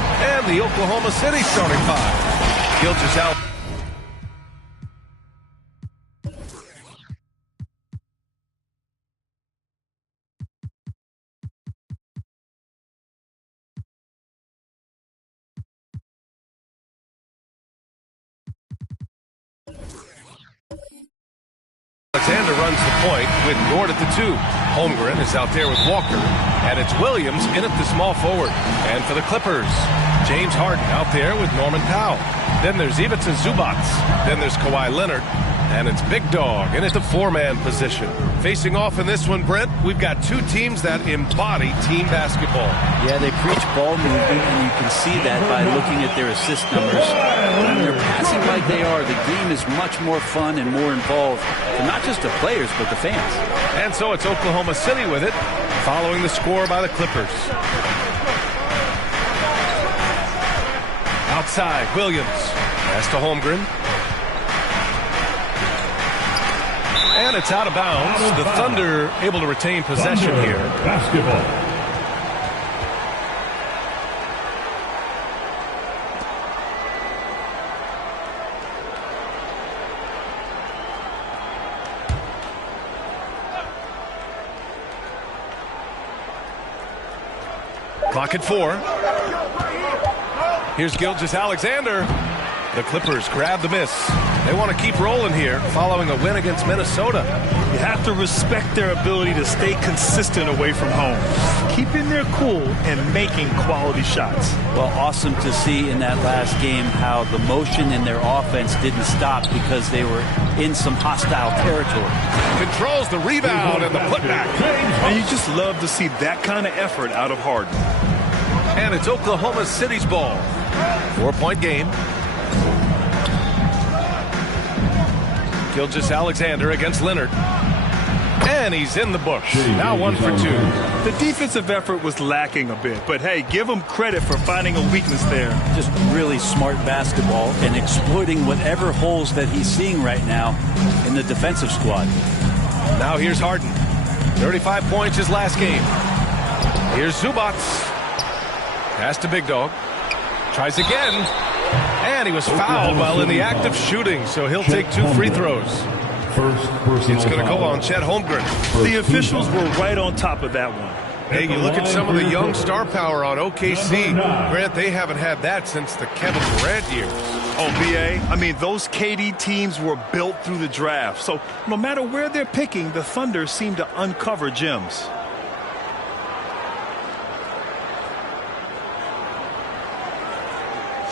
And the Oklahoma City starting five. Gilgeous-Alexander. Alexander runs the point with Gord at the 2. Holmgren is out there with Walker. And it's Williams in at the small forward. And for the Clippers, James Harden out there with Norman Powell. Then there's Ivica Zubac. Then there's Kawhi Leonard. And it's Big Dog in at the 4-man position. Facing off in this one, Brent, we've got two teams that embody team basketball. Yeah, they preach ball movement, and you can see that by looking at their assist numbers. When they're passing like they are, the game is much more fun and more involved for not just the players, but the fans. And so it's Oklahoma City with it, following the score by the Clippers. Outside, Williams. Pass to Holmgren. And it's out of bounds. The Thunder able to retain possession here. Basketball. Clock at 4. Here's Gilgeous-Alexander. The Clippers grab the miss. They want to keep rolling here following a win against Minnesota. You have to respect their ability to stay consistent away from home, keeping their cool and making quality shots. Well, awesome to see in that last game how the motion in their offense didn't stop because they were in some hostile territory. Controls the rebound and the putback. And you just love to see that kind of effort out of Harden. And it's Oklahoma City's ball. 4-point game. Gilgeous-Alexander against Leonard. And he's in the books. Now 1 for 2. The defensive effort was lacking a bit, but hey, give them credit for finding a weakness there. Just really smart basketball and exploiting whatever holes that he's seeing right now in the defensive squad. Now here's Harden. 35 points his last game. Here's Zubac. Pass to Big Dog. Tries again. And he was fouled while in the act of shooting, so he'll take 2 free throws. It's going to go on Chet Holmgren. The officials were right on top of that one. Hey, you look at some of the young star power on OKC. Grant, they haven't had that since the Kevin Durant years. Oh, B.A., I mean, those KD teams were built through the draft. So no matter where they're picking, the Thunder seem to uncover gems.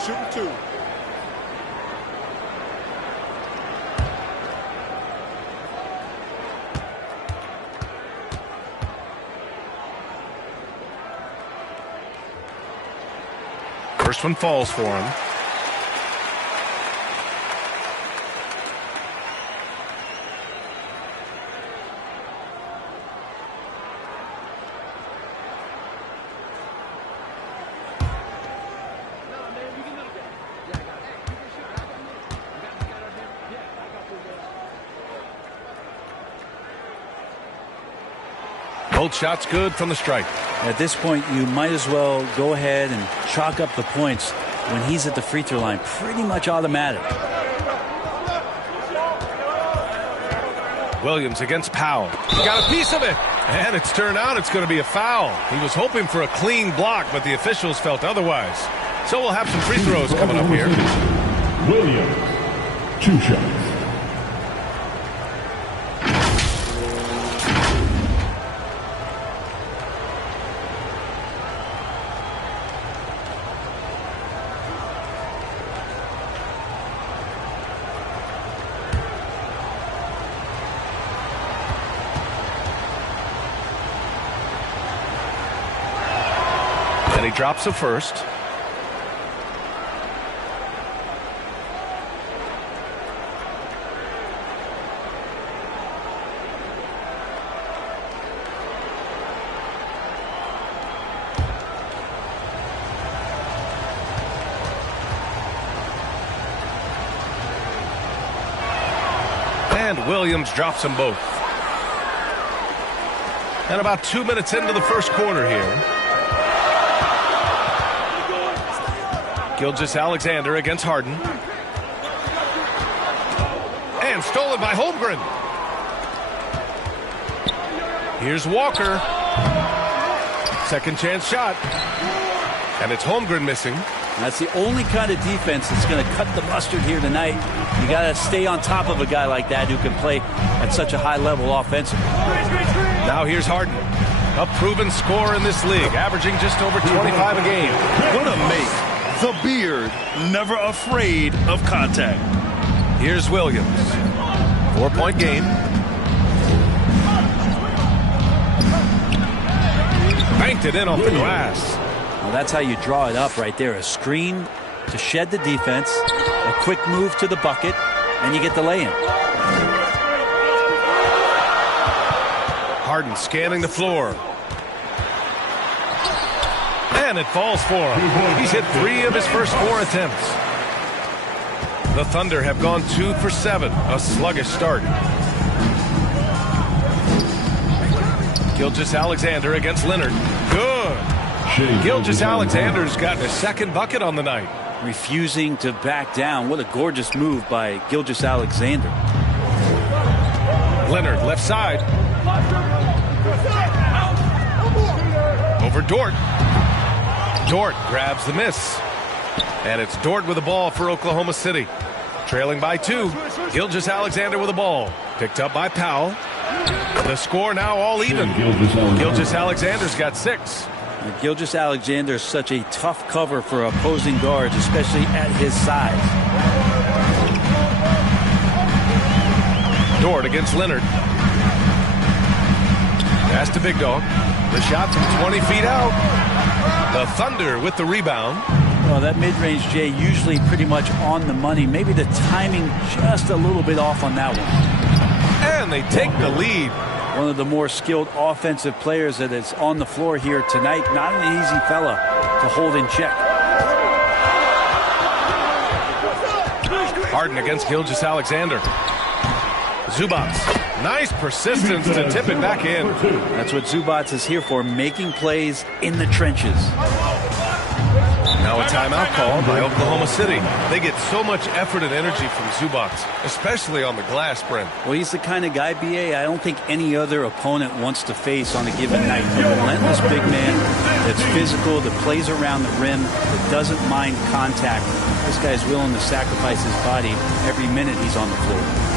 Shooting 2. First one falls for him. Both shots good from the stripe. At this point, you might as well go ahead and chalk up the points when he's at the free throw line. Pretty much automatic. Williams against Powell. He got a piece of it. And it's turned out it's going to be a foul. He was hoping for a clean block, but the officials felt otherwise. So we'll have some free throws coming up here. Williams, 2 shots. And he drops a first. And Williams drops them both. And about 2 minutes into the first quarter here. Gilgeous-Alexander against Harden. And stolen by Holmgren. Here's Walker. Second chance shot. And it's Holmgren missing. That's the only kind of defense that's going to cut the mustard here tonight. You got to stay on top of a guy like that who can play at such a high level offensively. Now here's Harden, a proven scorer in this league, averaging just over 25 a game. What a make. The beard, never afraid of contact. Here's Williams. 4-point game. Banked it in off the glass. Well, that's how you draw it up right there. A screen to shed the defense, a quick move to the bucket, and you get the lay-in. Harden scanning the floor. And it falls for him. He's hit 3 of his first 4 attempts. The Thunder have gone 2 for 7, a sluggish start. Gilgeous-Alexander against Leonard. Good. Gilgeous-Alexander's gotten a second bucket on the night. Refusing to back down. What a gorgeous move by Gilgeous-Alexander. Leonard left side. Over Dort. Dort grabs the miss. And it's Dort with the ball for Oklahoma City. Trailing by 2. Gilgeous-Alexander with the ball. Picked up by Powell. The score now all even. Gilgeous-Alexander's got 6. Gilgeous-Alexander is such a tough cover for opposing guards, especially at his size. Dort against Leonard. Pass to Big Dog. The shot from 20 feet out. The Thunder with the rebound. Well, that mid-range, Jay, usually pretty much on the money. Maybe the timing just a little bit off on that one. And they take the lead. One of the more skilled offensive players that is on the floor here tonight. Not an easy fella to hold in check. Harden against Gilgeous-Alexander. Zubac. Nice persistence to tip it back in. That's what Zubac is here for, making plays in the trenches. Now a timeout called by Oklahoma City. They get so much effort and energy from Zubac, especially on the glass, Brent. Well, he's the kind of guy, B.A., I don't think any other opponent wants to face on a given night. A relentless big man that's physical, that plays around the rim, that doesn't mind contact. This guy's willing to sacrifice his body every minute he's on the floor.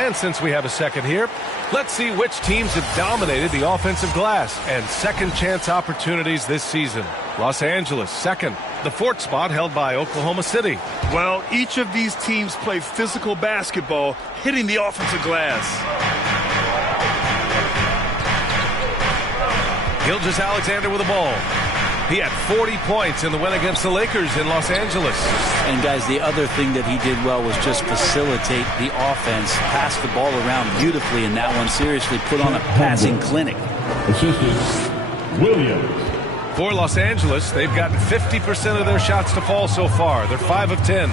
And since we have a second here, let's see which teams have dominated the offensive glass and second chance opportunities this season. Los Angeles second, the 4th spot held by Oklahoma City. Well, each of these teams play physical basketball, hitting the offensive glass. Gilgeous-Alexander with the ball. He had 40 points in the win against the Lakers in Los Angeles. And, guys, the other thing that he did well was just facilitate the offense, pass the ball around beautifully in that one, seriously put on a passing clinic. Assistant Williams. For Los Angeles, they've gotten 50% of their shots to fall so far. They're 5 of 10.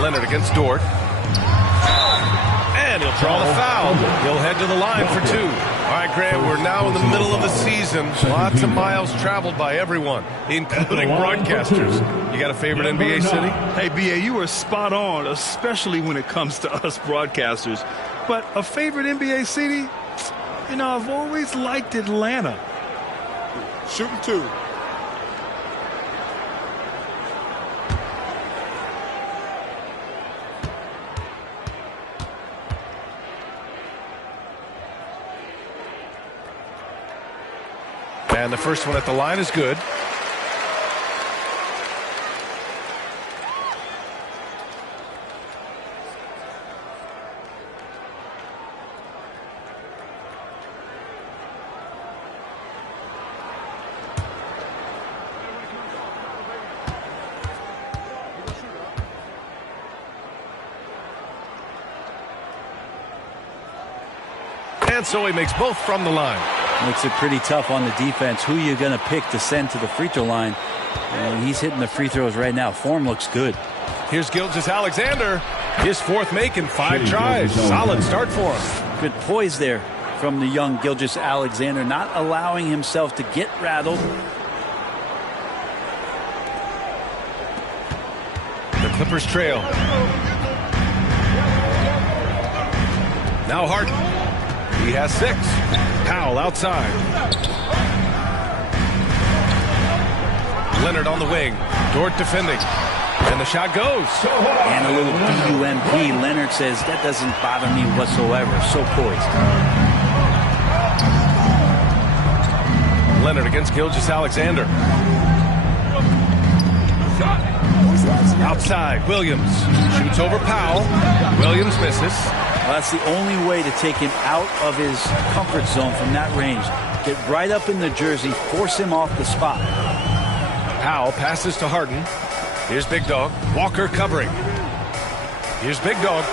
Leonard against Dort. And he'll draw the foul. He'll head to the line for 2. All right, Grant, we're now in the middle of the season. Lots of miles traveled by everyone, including broadcasters. You got a favorite NBA city? Hey, B.A., you are spot on, especially when it comes to us broadcasters. But a favorite NBA city? You know, I've always liked Atlanta. Shooting 2. And the first one at the line is good. And so he makes both from the line. Makes it pretty tough on the defense. Who you're going to pick to send to the free throw line. And he's hitting the free throws right now. Form looks good. Here's Gilgeous-Alexander. His 4th make in 5 tries. Solid start for him. Good poise there from the young Gilgeous-Alexander, not allowing himself to get rattled. The Clippers trail. Now Harden. He has 6. Powell outside. Leonard on the wing. Dort defending. And the shot goes. And a little DUMP. Leonard says, that doesn't bother me whatsoever. So poised. Leonard against Gilgeous-Alexander. Outside, Williams. Shoots over Powell. Williams misses. Well, that's the only way to take him out of his comfort zone from that range. Get right up in the jersey, force him off the spot. Powell passes to Harden. Here's Big Dog. Walker covering. Here's Big Dog.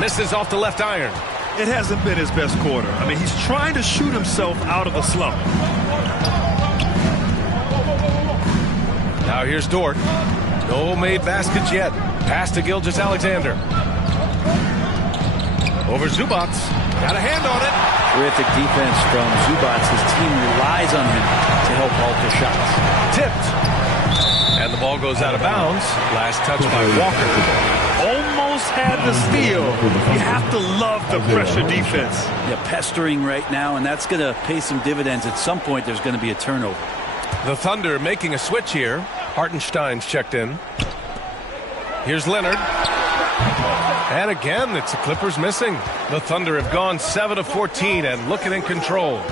Misses off the left iron. It hasn't been his best quarter. I mean, he's trying to shoot himself out of the slump. Now here's Dort. No made baskets yet. Pass to Gilgeous-Alexander. Over Zubac. Got a hand on it. Terrific defense from Zubac. His team relies on him to help alter shots. Tipped. And the ball goes out of bounds. Last touch by Walker. Almost had the steal. You have to love the pressure defense. Yeah, pestering right now, and that's going to pay some dividends. At some point, there's going to be a turnover. The Thunder making a switch here. Hartenstein's checked in. Here's Leonard. And again, it's the Clippers missing. The Thunder have gone 7 of 14 and looking in control.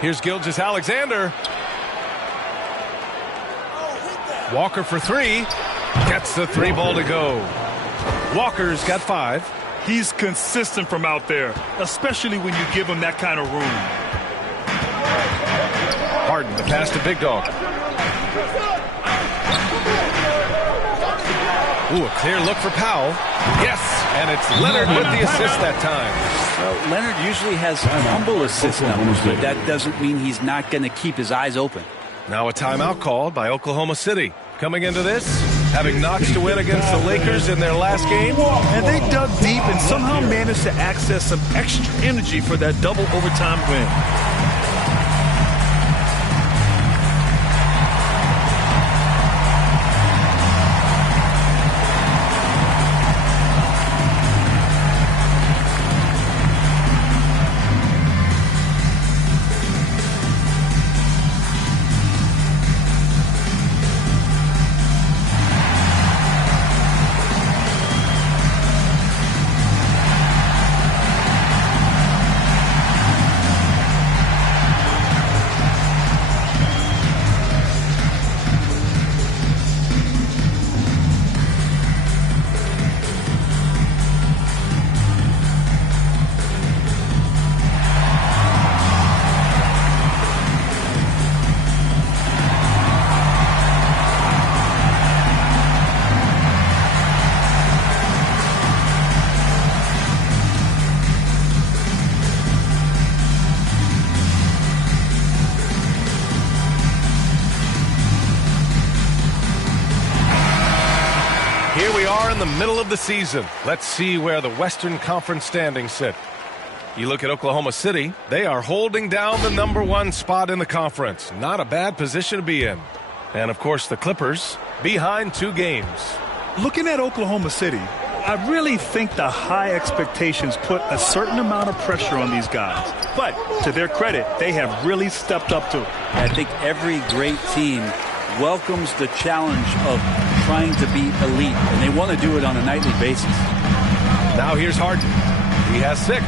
Here's Gilgeous-Alexander. Walker for 3. Gets the 3 ball to go. Walker's got 5. He's consistent from out there, especially when you give him that kind of room. Harden, the pass to Big Dog. Ooh, a clear look for Powell. Yes, and it's Leonard with the assist that time. Well, Leonard usually has humble assist numbers, but that doesn't mean he's not going to keep his eyes open. Now a timeout called by Oklahoma City. Coming into this, having notched a win against the Lakers in their last game. And they dug deep and somehow managed to access some extra energy for that double overtime win. Here we are in the middle of the season. Let's see where the Western Conference standings sit. You look at Oklahoma City, they are holding down the #1 spot in the conference. Not a bad position to be in. And of course the Clippers behind 2 games. Looking at Oklahoma City, I really think the high expectations put a certain amount of pressure on these guys. But to their credit, they have really stepped up to it. I think every great team welcomes the challenge of trying to be elite, and they want to do it on a nightly basis. Now here's Harden. He has 6.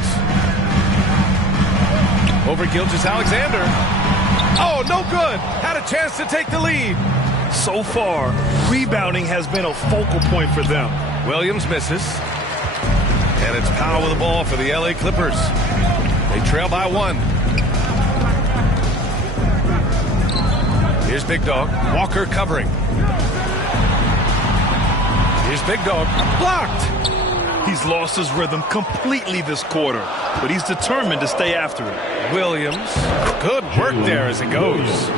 Over Gilgeous-Alexander. Oh, no good. Had a chance to take the lead. So far, rebounding has been a focal point for them. Williams misses. And it's Powell with the ball for the LA Clippers. They trail by 1. Here's Big Dog. Walker covering. Here's Big Dog. Blocked. He's lost his rhythm completely this quarter, but he's determined to stay after it. Williams. Good work there as it goes.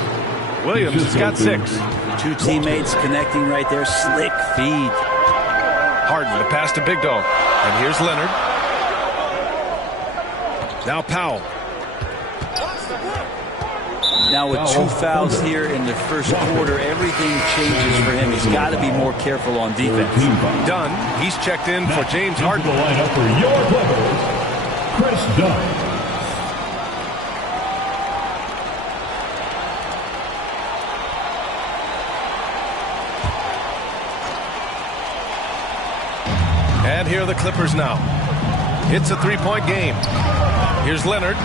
Williams has got 6. 2 teammates connecting right there. Slick feed. Harden to pass to Big Dog. And here's Leonard. Now Powell. Now with 2 fouls here in the first quarter, everything changes for him. He's got to be more careful on defense. Dunn. He's checked in for James Harden. The lineup for your Clippers, Chris Dunn. And here are the Clippers now. It's a 3-point game. Here's Leonard.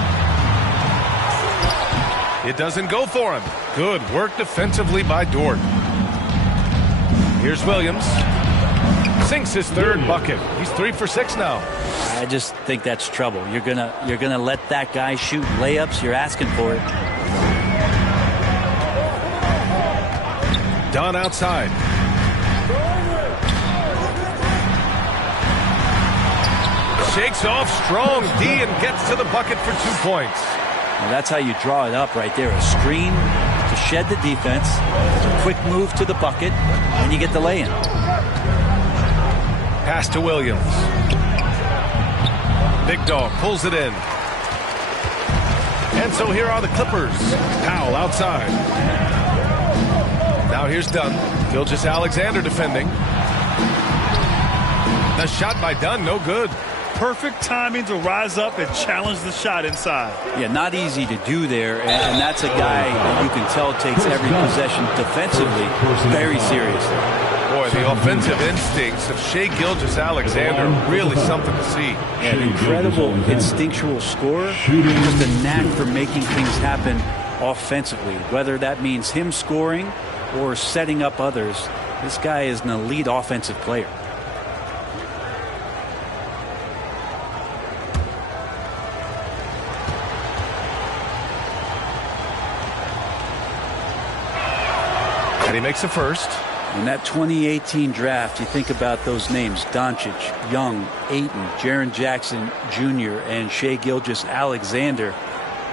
It doesn't go for him. Good work defensively by Dort. Here's Williams. Sinks his 3rd bucket. He's 3 for 6 now. I just think that's trouble. You're gonna let that guy shoot layups. You're asking for it. Dunn outside. Shakes off strong D and gets to the bucket for 2 points. Well, that's how you draw it up right there. A screen to shed the defense, a quick move to the bucket, and you get the lay-in. Pass to Williams. Big Dog pulls it in. And so here are the Clippers. Powell outside. Now here's Dunn. Gilgeous-Alexander defending. The shot by Dunn, no good. Perfect timing to rise up and challenge the shot inside. Yeah, not easy to do there, and that's a guy that you can tell takes every possession defensively very seriously. Boy, the offensive instincts of Shai Gilgeous-Alexander, really something to see. An incredible instinctual scorer, just a knack for making things happen offensively, whether that means him scoring or setting up others. This guy is an elite offensive player. And he makes a first. In that 2018 draft, you think about those names: Doncic, Young, Ayton, Jaren Jackson Jr., and Shai Gilgeous-Alexander.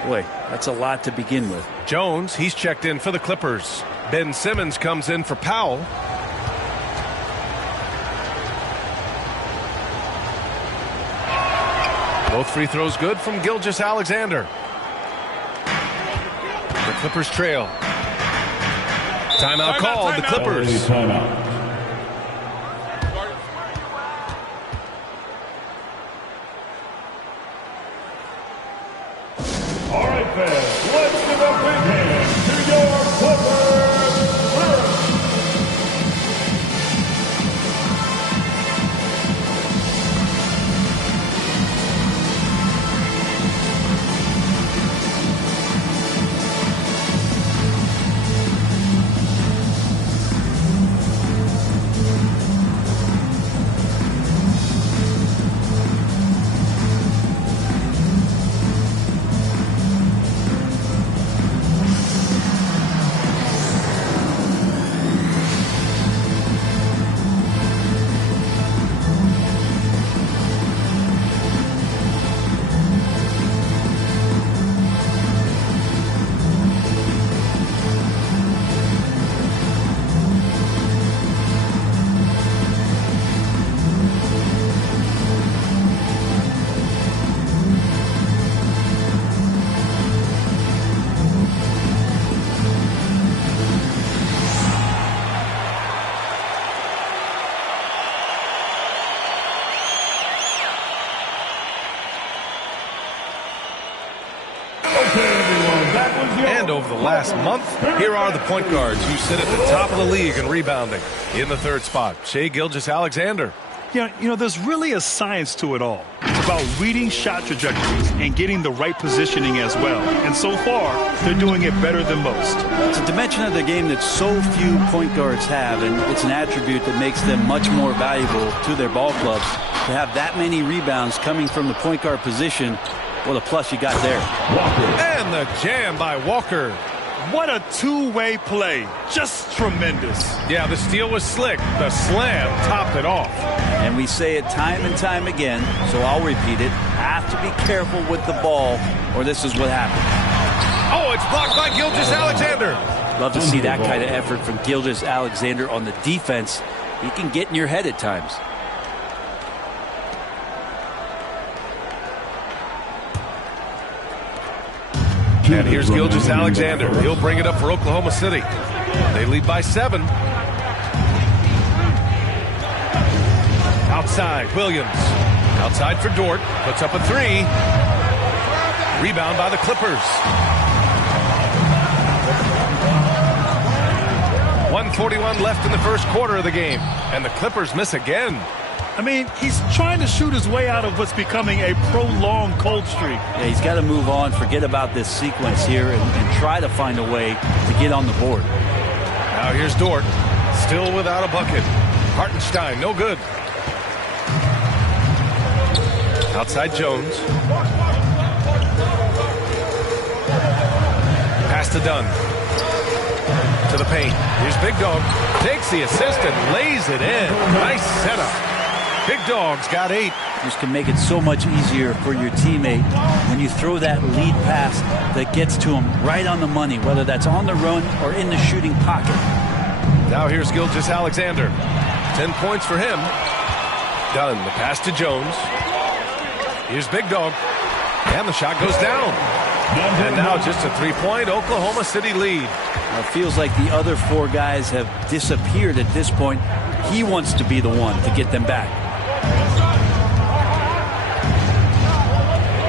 Boy, that's a lot to begin with. Jones, he's checked in for the Clippers. Ben Simmons comes in for Powell. Both free throws good from Gilgeous-Alexander. The Clippers trail. Timeout called. The Clippers. Timeout. All right, fans, let's give a big hand to your Clippers. And over the last month, here are the point guards who sit at the top of the league in rebounding. In the third spot, Shai Gilgeous-Alexander. Yeah, there's really a science to it all. It's about reading shot trajectories and getting the right positioning as well. And so far, they're doing it better than most. It's a dimension of the game that so few point guards have, and it's an attribute that makes them much more valuable to their ball clubs. To have that many rebounds coming from the point guard position, what a plus you got there. And the jam by Walker. What a two-way play. Just tremendous. Yeah, the steal was slick. The slam topped it off. And we say it time and time again, so I'll repeat it. Have to be careful with the ball, or this is what happens. Oh, it's blocked by Gilgeous-Alexander. Love to see that kind of effort from Gilgeous-Alexander on the defense. He can get in your head at times. And here's Gilgeous-Alexander. He'll bring it up for Oklahoma City. They lead by 7. Outside, Williams. Outside for Dort. Puts up a 3. Rebound by the Clippers. 1:41 left in the first quarter of the game. And the Clippers miss again. I mean, he's trying to shoot his way out of what's becoming a prolonged cold streak. Yeah, he's got to move on, forget about this sequence here, and try to find a way to get on the board. Now here's Dort, still without a bucket. Hartenstein, no good. Outside Jones. Pass to Dunn. To the paint. Here's Big Dog. Takes the assist and lays it in. Nice setup. Big Dog's got 8. This can make it so much easier for your teammate when you throw that lead pass that gets to him right on the money, whether that's on the run or in the shooting pocket. Now here's Gilgeous-Alexander. 10 points for him. Dunn, the pass to Jones. Here's Big Dog. And the shot goes down. And now just a 3-point Oklahoma City lead. It feels like the other 4 guys have disappeared at this point. He wants to be the one to get them back.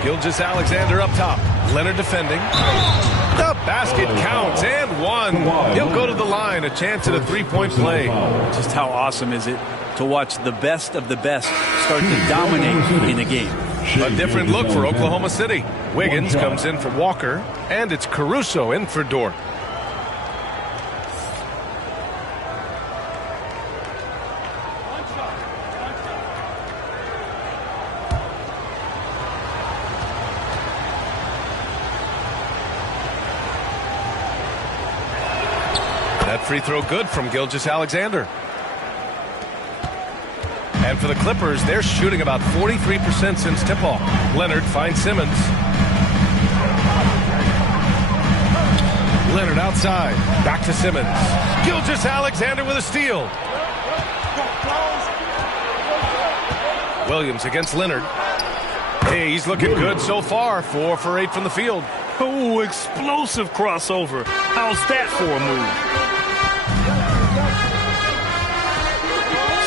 Gilgeous-Alexander up top. Leonard defending. The basket counts and 1. He'll go to the line. A chance at a 3-point play. Just how awesome is it to watch the best of the best start to dominate in a game. A different look for Oklahoma City. Wiggins comes in for Walker, and it's Caruso in for Dort. That free throw good from Gilgeous-Alexander. And for the Clippers, they're shooting about 43% since tip-off. Leonard finds Simmons. Leonard outside. Back to Simmons. Gilgeous-Alexander with a steal. Williams against Leonard. Hey, he's looking good so far. 4 for 8 from the field. Oh, explosive crossover. How's that for a move?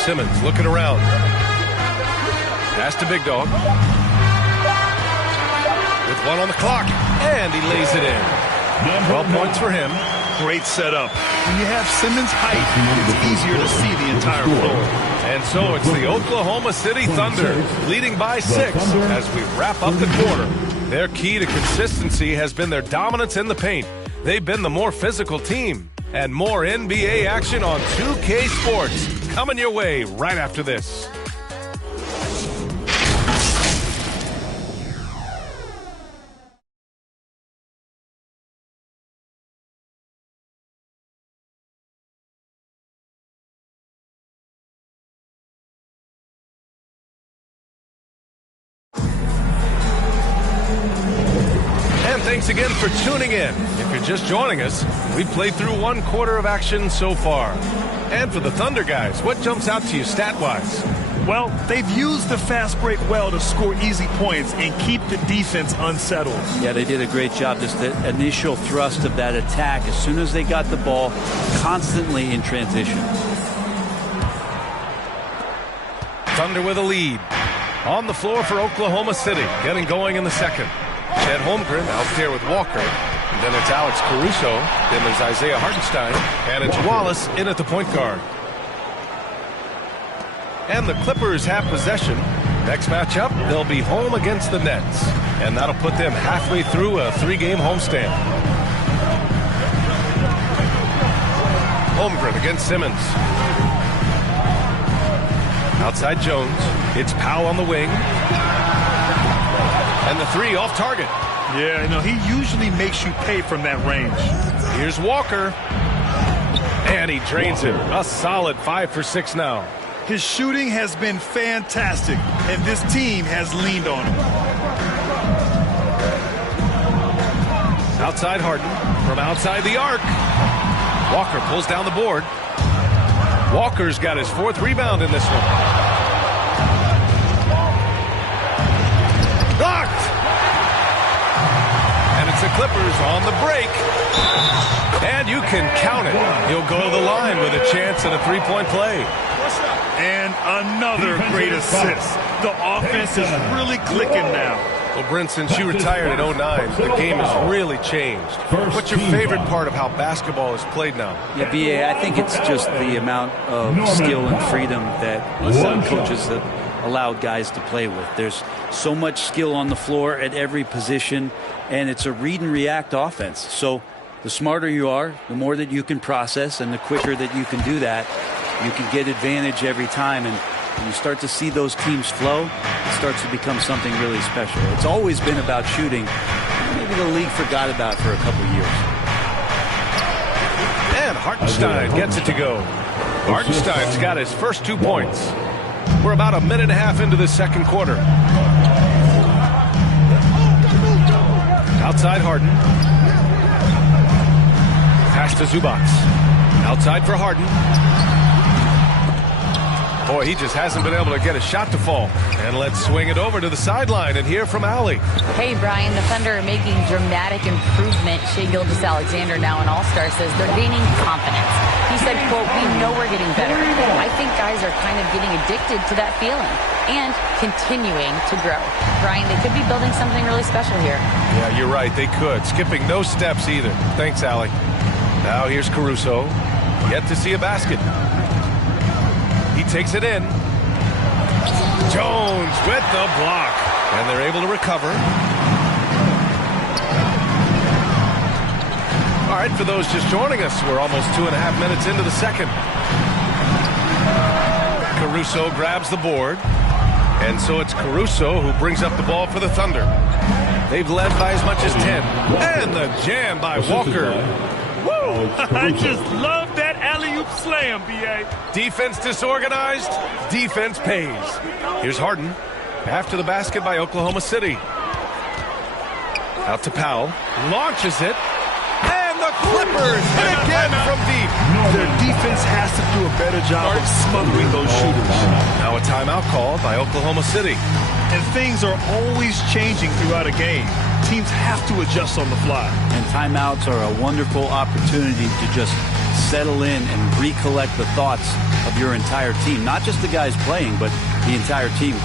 Simmons looking around. Pass to Big Dog. With 1 on the clock. And he lays it in. 12 points for him. Great setup. When you have Simmons' height, it's easier to see the entire floor. And so it's the Oklahoma City Thunder leading by 6 as we wrap up the quarter. Their key to consistency has been their dominance in the paint. They've been the more physical team. And more NBA action on 2K Sports. Coming your way right after this. And thanks again for tuning in. If you're just joining us, we played through 1 quarter of action so far. And for the Thunder guys, what jumps out to you stat-wise? Well, they've used the fast break well to score easy points and keep the defense unsettled. Yeah, they did a great job. Just the initial thrust of that attack, as soon as they got the ball, constantly in transition. Thunder with a lead. On the floor for Oklahoma City, getting going in the second. Chet Holmgren out there with Walker. Then it's Alex Caruso. Then there's Isaiah Hartenstein. And it's Wallace in at the point guard. And the Clippers have possession. Next matchup, they'll be home against the Nets. And that'll put them halfway through a 3-game homestand. Holmgren against Simmons. Outside Jones. It's Powell on the wing. And the 3 off target. Yeah, he usually makes you pay from that range. Here's Walker. And he drains it. A solid 5 for 6 now. His shooting has been fantastic, and this team has leaned on him. Outside Harden. From outside the arc. Walker pulls down the board. Walker's got his 4th rebound in this one. Blocked! And it's the Clippers on the break. And you can count it. He'll go to the line with a chance at a 3-point play. And another great assist. The offense is really clicking now. Well, Brent, since you retired at 09, the game has really changed. What's your favorite part of how basketball is played now? Yeah, B.A., I think it's just the amount of skill and freedom that coaches have allowed guys to play with. There's so much skill on the floor at every position, and it's a read and react offense. So the smarter you are, the more that you can process, and the quicker that you can do that, you can get advantage every time. And when you start to see those teams flow, it starts to become something really special. It's always been about shooting. Maybe the league forgot about for a couple of years. And Hartenstein gets it to go. Hartenstein's got his first 2 points. We're about a minute and a half into the second quarter. Outside Harden. Pass to Zubac. Outside for Harden. Boy, he just hasn't been able to get a shot to fall. And let's swing it over to the sideline and hear from Allie. Hey, Brian, the Thunder are making dramatic improvement. Shai Gilgeous-Alexander, now an All-Star, says they're gaining confidence. He said, quote, "We know we're getting better. I think guys are kind of getting addicted to that feeling and continuing to grow." Brian, they could be building something really special here. Yeah, you're right. They could. Skipping no steps either. Thanks, Allie. Now here's Caruso. Yet to see a basket. He takes it in. Jones with the block. And they're able to recover. All right, for those just joining us, we're almost 2.5 minutes into the second. Caruso grabs the board. And so it's Caruso who brings up the ball for the Thunder. They've led by as much as 10. And the jam by Walker. Woo! I just love that alley-oop slam, B.A. Defense disorganized, defense pays. Here's Harden. After the basket by Oklahoma City. Out to Powell. Launches it. And the Clippers hit again from deep. Their defense has to do a better job of smothering those shooters. Now a timeout called by Oklahoma City. And things are always changing throughout a game. Teams have to adjust on the fly. And timeouts are a wonderful opportunity to just settle in and recollect the thoughts of your entire team. Not just the guys playing, but the entire team.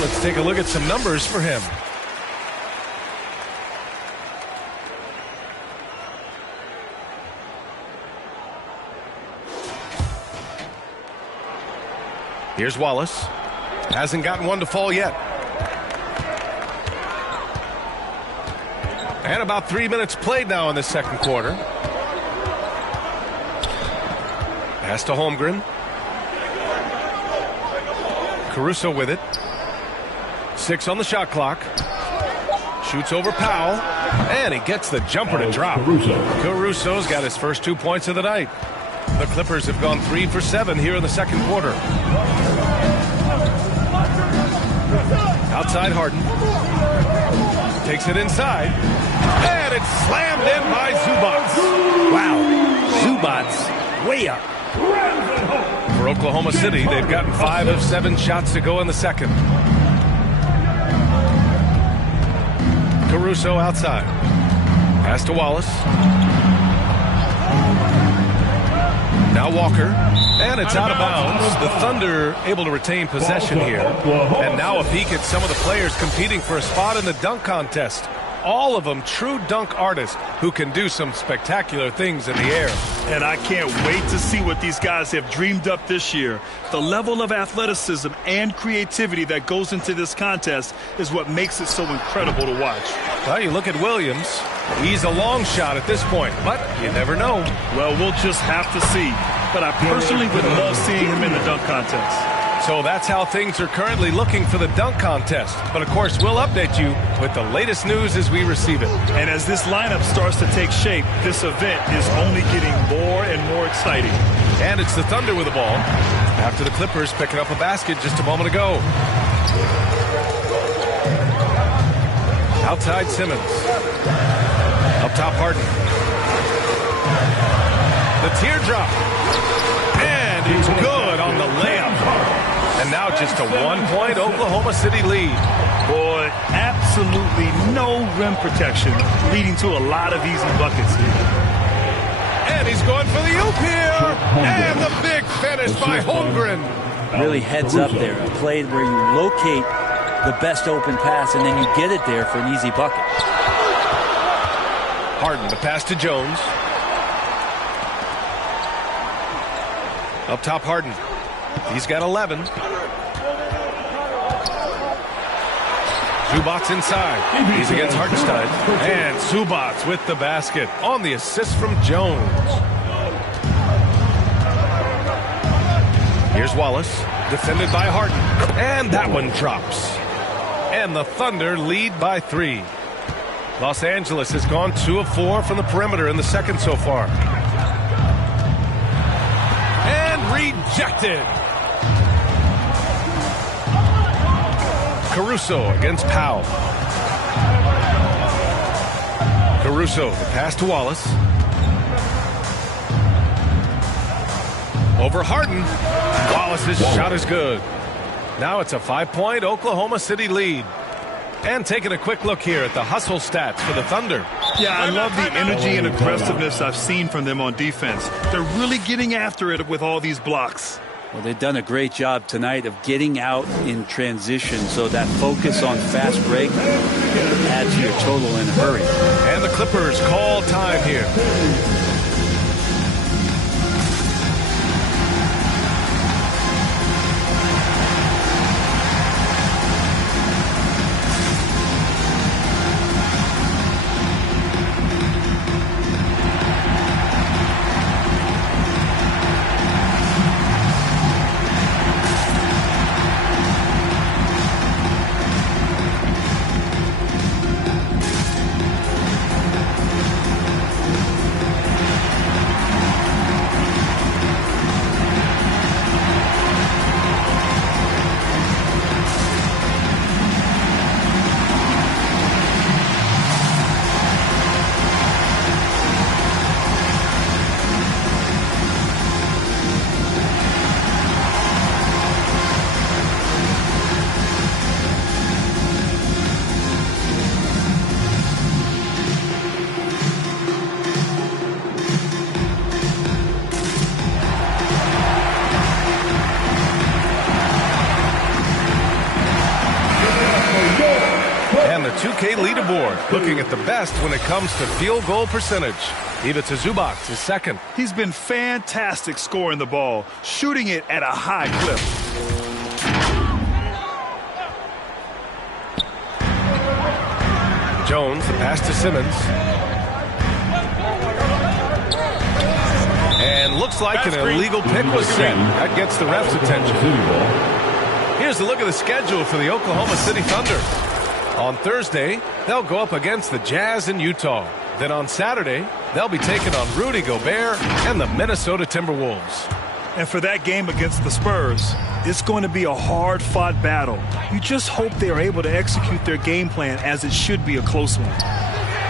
Let's take a look at some numbers for him. Here's Wallace. Hasn't gotten one to fall yet. And about 3 minutes played now in the second quarter. Pass to Holmgren. Caruso with it. 6 on the shot clock. Shoots over Powell. And he gets the jumper to drop. Caruso's got his first 2 points of the night. The Clippers have gone 3 for 7 here in the second quarter. Outside Harden. Takes it inside. And it's slammed in by Zubac. Wow. Zubac way up. For Oklahoma City, they've gotten 5 of 7 shots to go in the second. Caruso outside. Pass to Wallace. Now Walker. And it's out of bounds. The Thunder able to retain possession here. And now a peek at some of the players competing for a spot in the dunk contest. All of them true dunk artists who can do some spectacular things in the air. And I can't wait to see what these guys have dreamed up this year. The level of athleticism and creativity that goes into this contest is what makes it so incredible to watch. Well, you look at Williams. He's a long shot at this point, but you never know. Well, we'll just have to see. But I personally would love seeing him in the dunk contest. So that's how things are currently looking for the dunk contest. But, of course, we'll update you with the latest news as we receive it. And as this lineup starts to take shape, this event is only getting more and more exciting. And it's the Thunder with the ball after the Clippers picking up a basket just a moment ago. Outside Simmons. Up top Harden. The teardrop. And he's good on the layup. And now just a 1-point Oklahoma City lead. Boy, absolutely no rim protection, leading to a lot of easy buckets here. And he's going for the oop here. And the big finish by Holmgren. Really heads up there. A play where you locate the best open pass and then you get it there for an easy bucket. Harden, the pass to Jones. Up top Harden. He's got 11. Zubac inside. He's against Hartenstein. And Zubac with the basket on the assist from Jones. Here's Wallace, defended by Harden. And that one drops. And the Thunder lead by 3. Los Angeles has gone 2 of 4 from the perimeter in the second so far. And rejected. Caruso against Powell. Caruso, the pass to Wallace. Over Harden. Wallace's shot is good. Now it's a 5-point Oklahoma City lead. And taking a quick look here at the hustle stats for the Thunder. Yeah, I love the energy and aggressiveness I've seen from them on defense. They're really getting after it with all these blocks. Well, they've done a great job tonight of getting out in transition, so that focus on fast break adds to your total in a hurry. And the Clippers call time here. And the 2K leaderboard looking at the best when it comes to field goal percentage. Ivica Zubac is second. He's been fantastic scoring the ball, shooting it at a high clip. Jones, the pass to Simmons. And looks like an illegal pick was set. That gets the ref's attention. Here's a look at the schedule for the Oklahoma City Thunder. On Thursday, they'll go up against the Jazz in Utah. Then on Saturday, they'll be taking on Rudy Gobert and the Minnesota Timberwolves. And for that game against the Spurs, it's going to be a hard-fought battle. You just hope they are able to execute their game plan, as it should be a close one.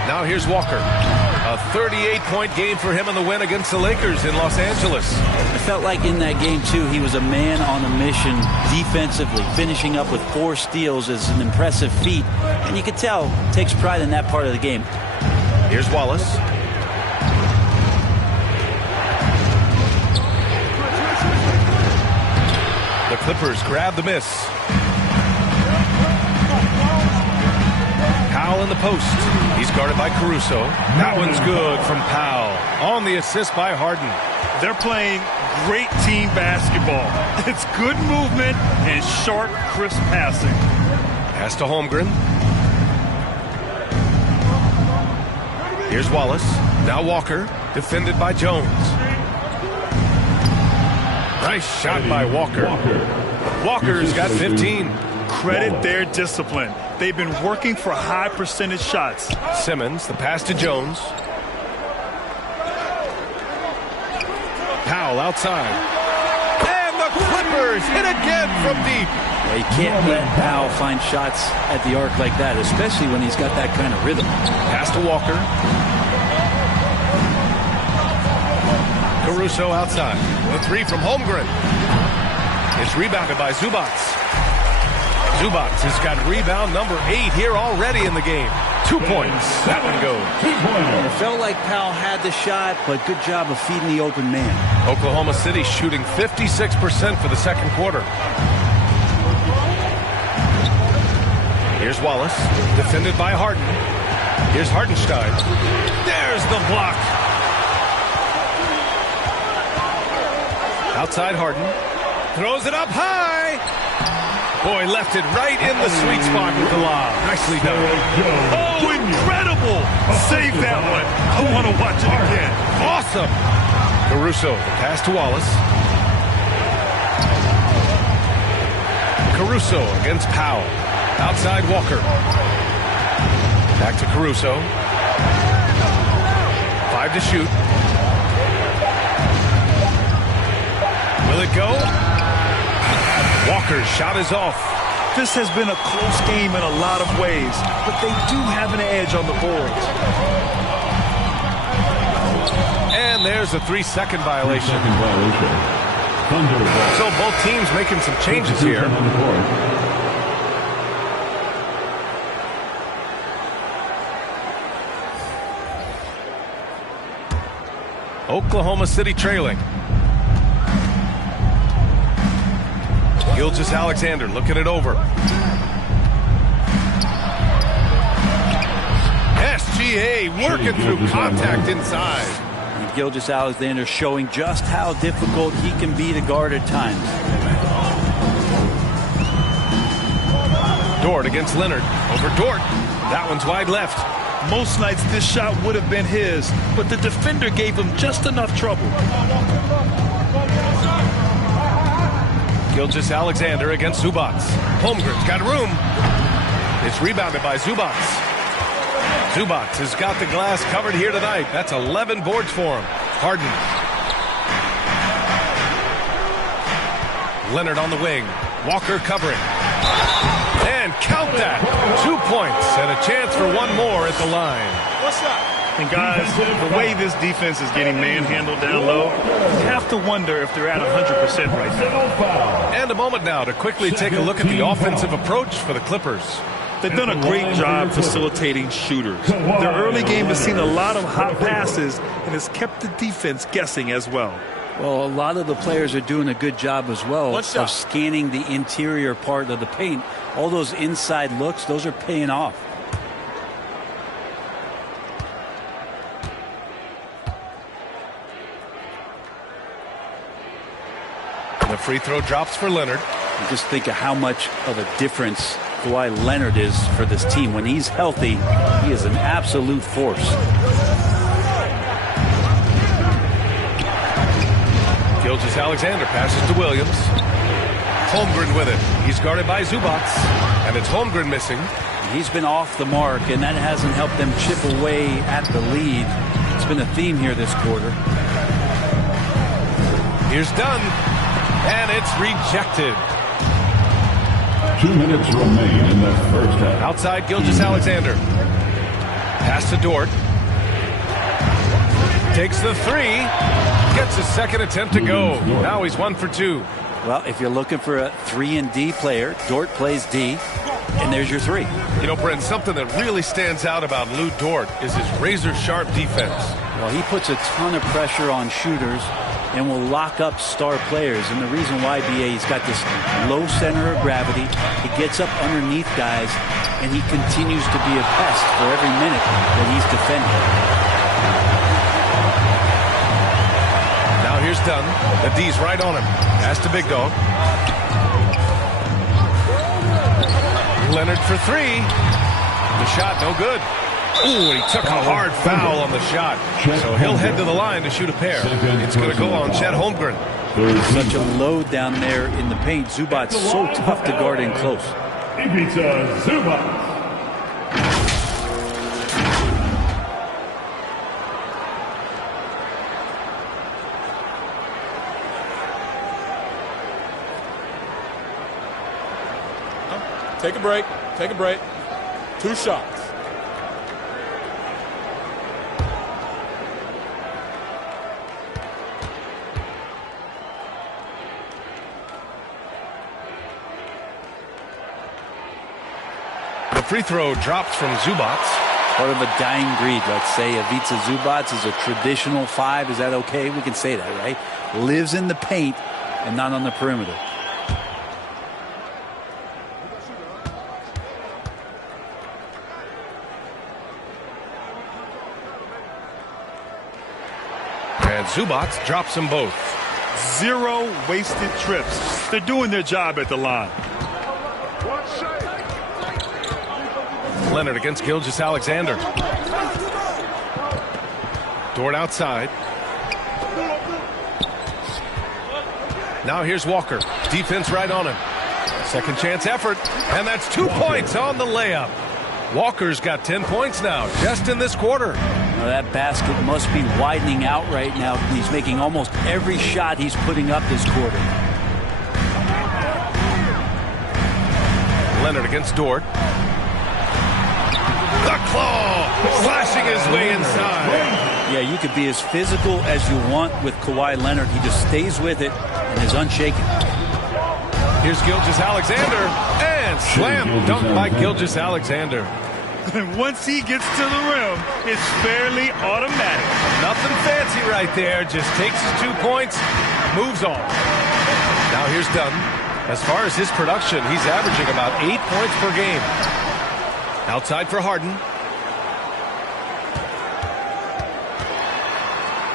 Now here's Walker. A 38-point game for him in the win against the Lakers in Los Angeles. I felt like in that game, too, he was a man on a mission defensively. Finishing up with 4 steals is an impressive feat. And you can tell, takes pride in that part of the game. Here's Wallace. The Clippers grab the miss. Powell in the post. He's guarded by Caruso. That one's good from Powell. On the assist by Harden. They're playing great team basketball. It's good movement and sharp, crisp passing. Pass to Holmgren. Here's Wallace. Now Walker. Defended by Jones. Nice shot by Walker. Walker's got 15. Credit their discipline. They've been working for high percentage shots. Simmons, the pass to Jones. Powell outside. And the Clippers hit again from deep. Well, you can't let Powell find shots at the arc like that, especially when he's got that kind of rhythm. Pass to Walker. Caruso outside. The 3 from Holmgren. It's rebounded by Zubac. Zubac has got rebound number 8 here already in the game. 2 points. That one goes. It felt like Powell had the shot, but good job of feeding the open man. Oklahoma City shooting 56% for the second quarter. Here's Wallace, defended by Harden. Here's Hartenstein. There's the block. Outside Harden. Throws it up high. Boy, left it right in the sweet spot with the lob. Nicely done. Oh, incredible. Save that one. I want to watch it again. Awesome. Caruso, pass to Wallace. Caruso against Powell. Outside Walker. Back to Caruso. 5 to shoot. Will it go? Walker's shot is off. This has been a close game in a lot of ways, but they do have an edge on the boards. And there's a 3-second violation. So both teams making some changes here. Oklahoma City trailing. Gilgeous-Alexander looking it over. SGA working through contact inside. And Gilgeous-Alexander showing just how difficult he can be to guard at times. Dort against Leonard. Over Dort. That one's wide left. Most nights this shot would have been his, but the defender gave him just enough trouble. Gilgeous-Alexander against Zubac. Holmgren's got room. It's rebounded by Zubac. Zubac has got the glass covered here tonight. That's 11 boards for him. Harden. Leonard on the wing. Walker covering. And count that. 2 points and a chance for one more at the line. What's up? And guys, the way this defense is getting manhandled down low, you have to wonder if they're at 100% right now. And a moment now to quickly take a look at the offensive approach for the Clippers. They've done a great job facilitating shooters. Their early game has seen a lot of hot passes and has kept the defense guessing as well. Well, a lot of the players are doing a good job as well of scanning the interior part of the paint. All those inside looks, those are paying off. The free throw drops for Leonard. And just think of how much of a difference Kawhi Leonard is for this team. When he's healthy, he is an absolute force. Gilgeous-Alexander passes to Williams. Holmgren with it. He's guarded by Zubac, and it's Holmgren missing. He's been off the mark, and that hasn't helped them chip away at the lead. It's been a theme here this quarter. Here's Dunn, and it's rejected. 2 minutes remain in the first half. Outside Gilgeous-Alexander. Pass to Dort. Takes the three. Gets his second attempt to go. Now he's 1 for 2. Well, if you're looking for a 3-and-D player, Dort plays D, and there's your 3. You know, Brent, something that really stands out about Lou Dort is his razor-sharp defense. Well, he puts a ton of pressure on shooters and will lock up star players. And the reason why, BA, he's got this low center of gravity. He gets up underneath guys, and he continues to be a pest for every minute that he's defending. Now here's Dunn. The D's right on him. Pass to Big Dog. Leonard for 3. The shot no good. Ooh, he took a hard foul on the shot. So he'll head to the line to shoot a pair. It's going to go on Chet Holmgren. Such a load down there in the paint. Zubac's so tough to guard in close. Ivica Zubac. Take a break. Take a break. 2 shots. The free throw drops from Zubac. Part of a dying breed, let's say. Ivica Zubac is a traditional 5. Is that okay? We can say that, right? Lives in the paint and not on the perimeter. And Zubac drops them both. 0 wasted trips. They're doing their job at the line. Leonard against Gilgeous-Alexander. Dort outside. Now here's Walker. Defense right on him. Second chance effort. And that's 2 points on the layup. Walker's got 10 points now, just in this quarter. Now that basket must be widening out right now. He's making almost every shot he's putting up this quarter. Leonard against Dort. The claw, slashing his way inside. Yeah, you could be as physical as you want with Kawhi Leonard. He just stays with it and is unshaken. Here's Gilgeous-Alexander, and slam dunk by Gilgeous-Alexander. And once he gets to the rim, it's fairly automatic. Nothing fancy right there. Just takes his 2 points, moves on. Now here's Dunn. As far as his production, he's averaging about 8 points per game. Outside for Harden.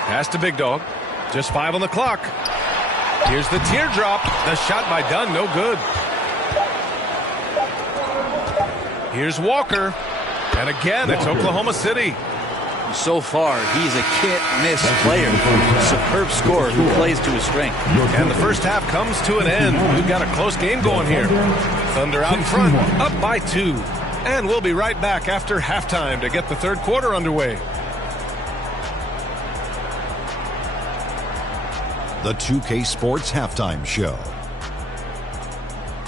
Pass to Big Dog. Just 5 on the clock. Here's the teardrop. The shot by Dunn, no good. Here's Walker. And again, it's Oklahoma City. So far, he's a can't-miss player. Superb scorer who plays to his strength. And the first half comes to an end. We've got a close game going here. Thunder out in front, up by 2. And we'll be right back after halftime to get the third quarter underway. The 2K Sports Halftime Show.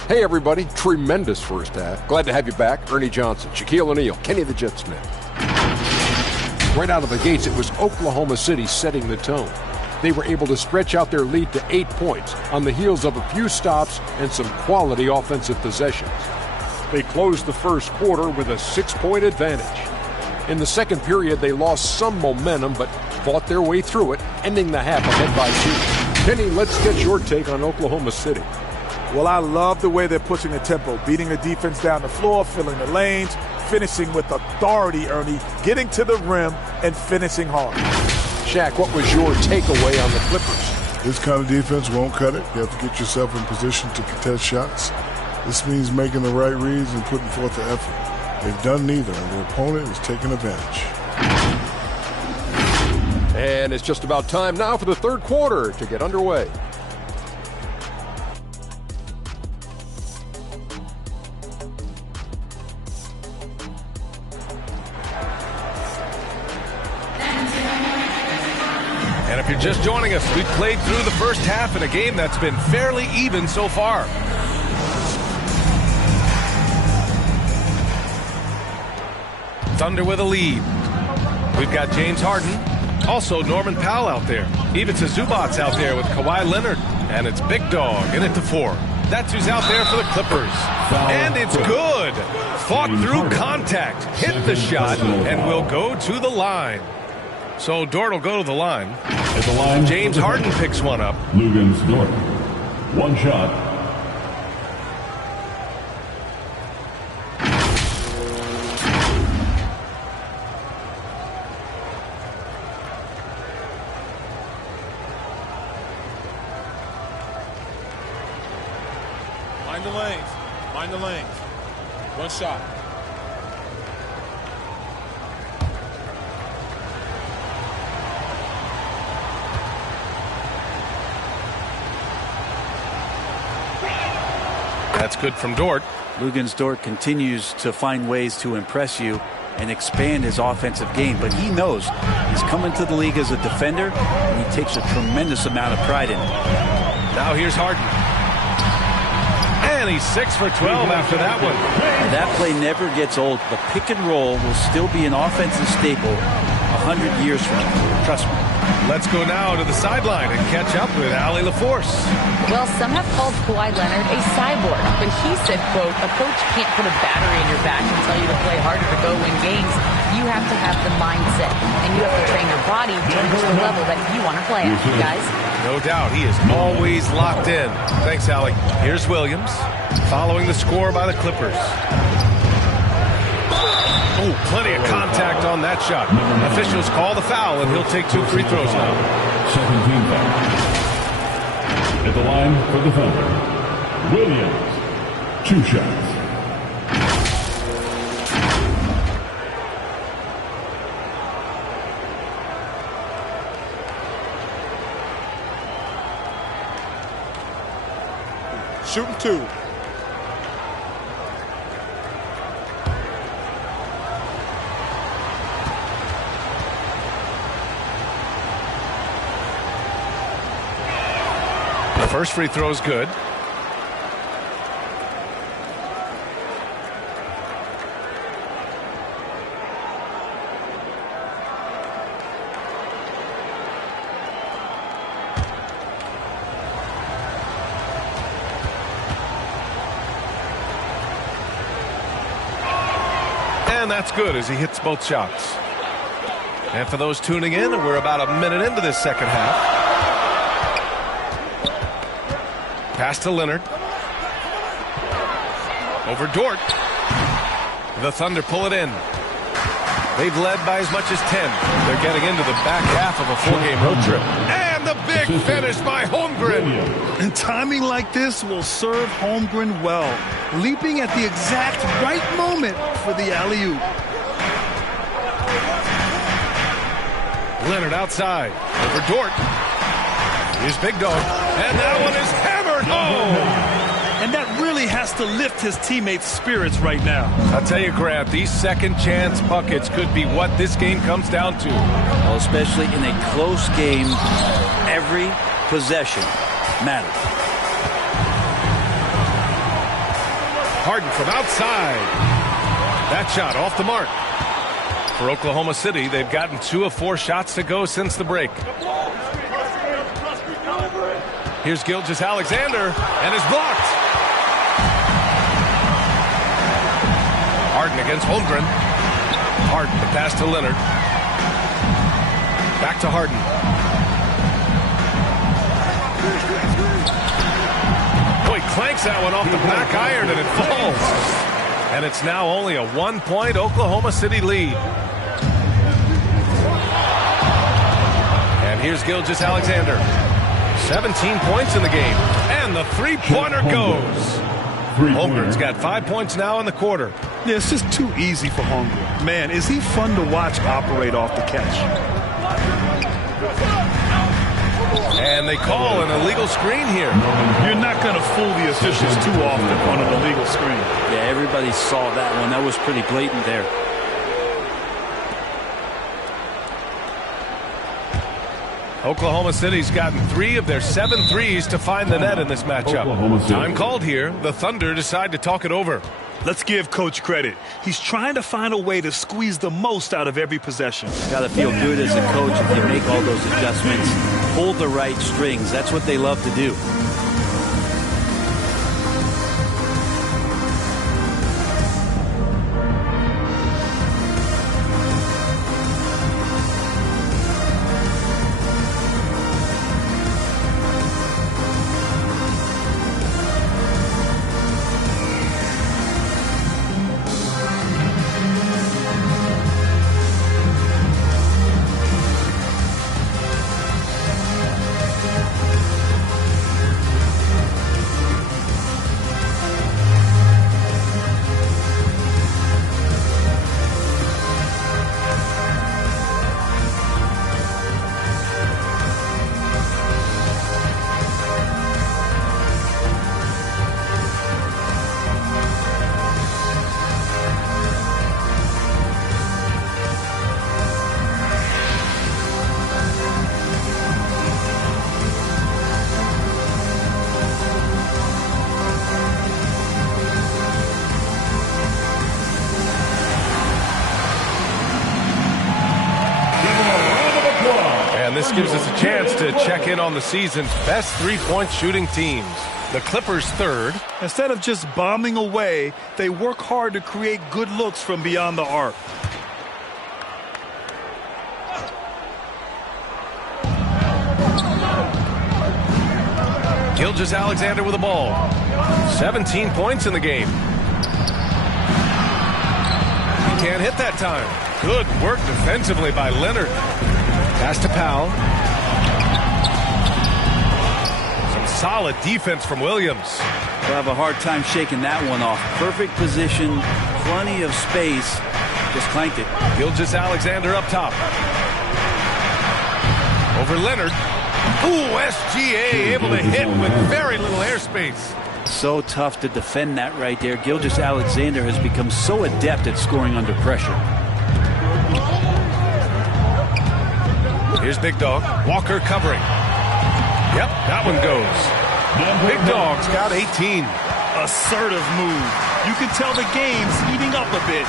Hey everybody, tremendous first half. Glad to have you back. Ernie Johnson, Shaquille O'Neal, Kenny the Jet Smith. Right out of the gates, it was Oklahoma City setting the tone. They were able to stretch out their lead to 8 points on the heels of a few stops and some quality offensive possessions. They closed the first quarter with a 6-point advantage. In the second period, they lost some momentum but fought their way through it, ending the half ahead by 2. Kenny, let's get your take on Oklahoma City. Well, I love the way they're pushing the tempo, beating the defense down the floor, filling the lanes, finishing with authority, Ernie, getting to the rim and finishing hard. Shaq, what was your takeaway on the Clippers? This kind of defense won't cut it. You have to get yourself in position to contest shots. This means making the right reads and putting forth the effort. They've done neither, and their opponent is taking advantage. And it's just about time now for the third quarter to get underway. And if you're just joining us, we've played through the first half in a game that's been fairly even so far. Thunder with a lead. We've got James Harden, also Norman Powell out there. Ivica Zubac's out there with Kawhi Leonard. And it's Big Dog in it to 4. That's who's out there for the Clippers. And it's good. Fought through contact, hit the shot, and will go to the line. So Dort will go to the line. At the line, James Harden picks one up. Luguentz Dort. One shot. Mind the lanes. Mind the lanes. One shot. That's good from Dort. Luguentz Dort continues to find ways to impress you and expand his offensive game, but he knows he's coming to the league as a defender, and he takes a tremendous amount of pride in it. Now here's Harden. And he's 6 for 12 after that one. And that play never gets old. The pick and roll will still be an offensive staple 100 years from now. Trust me. Let's go now to the sideline and catch up with Allie LaForce. Well, some have called Kawhi Leonard a cyborg, but he said, quote, a coach can't put a battery in your back and tell you to play harder to go win games. You have to have the mindset, and you have to train your body to reach the level that you want to play at, guys. No doubt, he is always locked in. Thanks, Allie. Here's Williams, following the score by the Clippers. Oh, plenty of contact on that shot. Officials call the foul, and he'll take 2 free throws now. 17 foul. At the line for the Thunder, Williams. 2 shots. Shooting 2. The first free throw is good. And that's good as he hits both shots. And for those tuning in, we're about a minute into this second half. Pass to Leonard. Over Dort. The Thunder pull it in. They've led by as much as 10. They're getting into the back half of a 4-game road trip. And the big finish by Holmgren. And timing like this will serve Holmgren well. Leaping at the exact right moment for the alley-oop. Leonard outside. Over Dort. Here's Big Dog. And that one is hammered home. And that really has to lift his teammates' spirits right now. I'll tell you, Grant, these second chance buckets could be what this game comes down to. Well, especially in a close game, every possession matters. Harden from outside. That shot off the mark. For Oklahoma City, they've gotten 2 of 4 shots to go since the break. Here's Gilgeous-Alexander, and is blocked. Harden against Holmgren. Harden, the pass to Leonard. Back to Harden. Boy, clanks that one off the back iron, and it falls. And it's now only a 1-point Oklahoma City lead. And here's Gilgeous-Alexander. 17 points in the game. And the three-pointer goes. Holmgren's got 5 points now in the quarter. Yeah, it's just too easy for Holmgren. Man, is he fun to watch operate off the catch. And they call an illegal screen here. You're not going to fool the officials too often on an illegal screen. Yeah, everybody saw that one. That was pretty blatant there. Oklahoma City's gotten 3 of their 7 threes to find the net in this matchup. Time called here. The Thunder decide to talk it over. Let's give Coach credit. He's trying to find a way to squeeze the most out of every possession. Got to feel good as a coach if you make all those adjustments. Pull the right strings. That's what they love to do. This gives us a chance to check in on the season's best three-point shooting teams. The Clippers third. Instead of just bombing away, they work hard to create good looks from beyond the arc. Gilgeous-Alexander with the ball. 17 points in the game. He can't hit that time. Good work defensively by Leonard. Pass to Powell. Some solid defense from Williams. We'll have a hard time shaking that one off. Perfect position, plenty of space. Just clanked it. Gilgeous-Alexander up top. Over Leonard. Ooh, SGA able to hit with very little airspace. So tough to defend that right there. Gilgeous-Alexander has become so adept at scoring under pressure. Here's Big Dog. Walker covering. Yep, that one goes. Big Dog's got 18. Assertive move. You can tell the game's heating up a bit.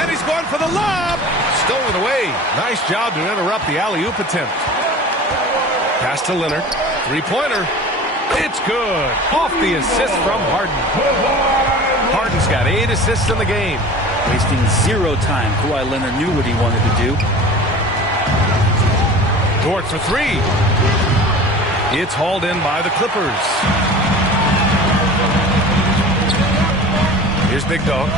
And he's going for the lob. Stolen away. Nice job to interrupt the alley-oop attempt. Pass to Leonard. Three-pointer. It's good. Off the assist from Harden. Harden's got 8 assists in the game. Wasting 0 time. Kawhi Leonard knew what he wanted to do. Dort for 3. It's hauled in by the Clippers. Here's Big Dog.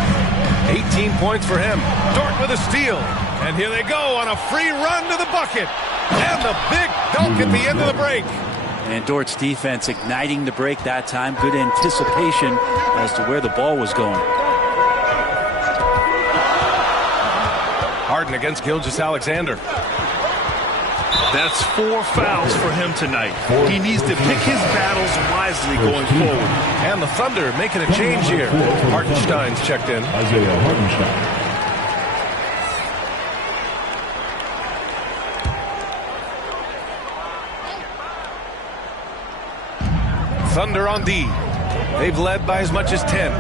18 points for him. Dort with a steal. And here they go on a free run to the bucket. And the big dunk at the end of the break. And Dort's defense igniting the break that time. Good anticipation as to where the ball was going. Harden against Gilgeous-Alexander. That's 4 fouls for him tonight. He needs to pick his battles wisely going forward. And the Thunder making a change here. Hartenstein's checked in. Isaiah Hartenstein. Thunder on D. They've led by as much as 10.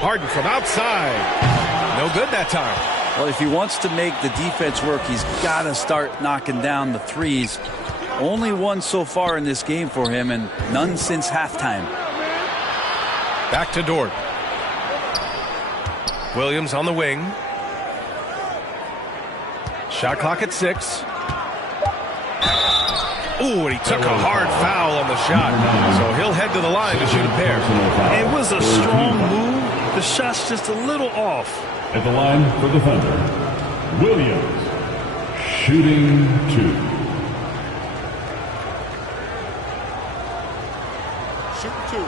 Harden from outside. No good that time. Well, if he wants to make the defense work, he's got to start knocking down the threes. Only one so far in this game for him, and none since halftime. Back to Dort. Williams on the wing. Shot clock at 6. Ooh, and he took a hard foul on the shot. So he'll head to the line to shoot a pair. It was a strong move. The shot's just a little off. At the line for the Thunder, Williams, shooting 2. Shoot 2.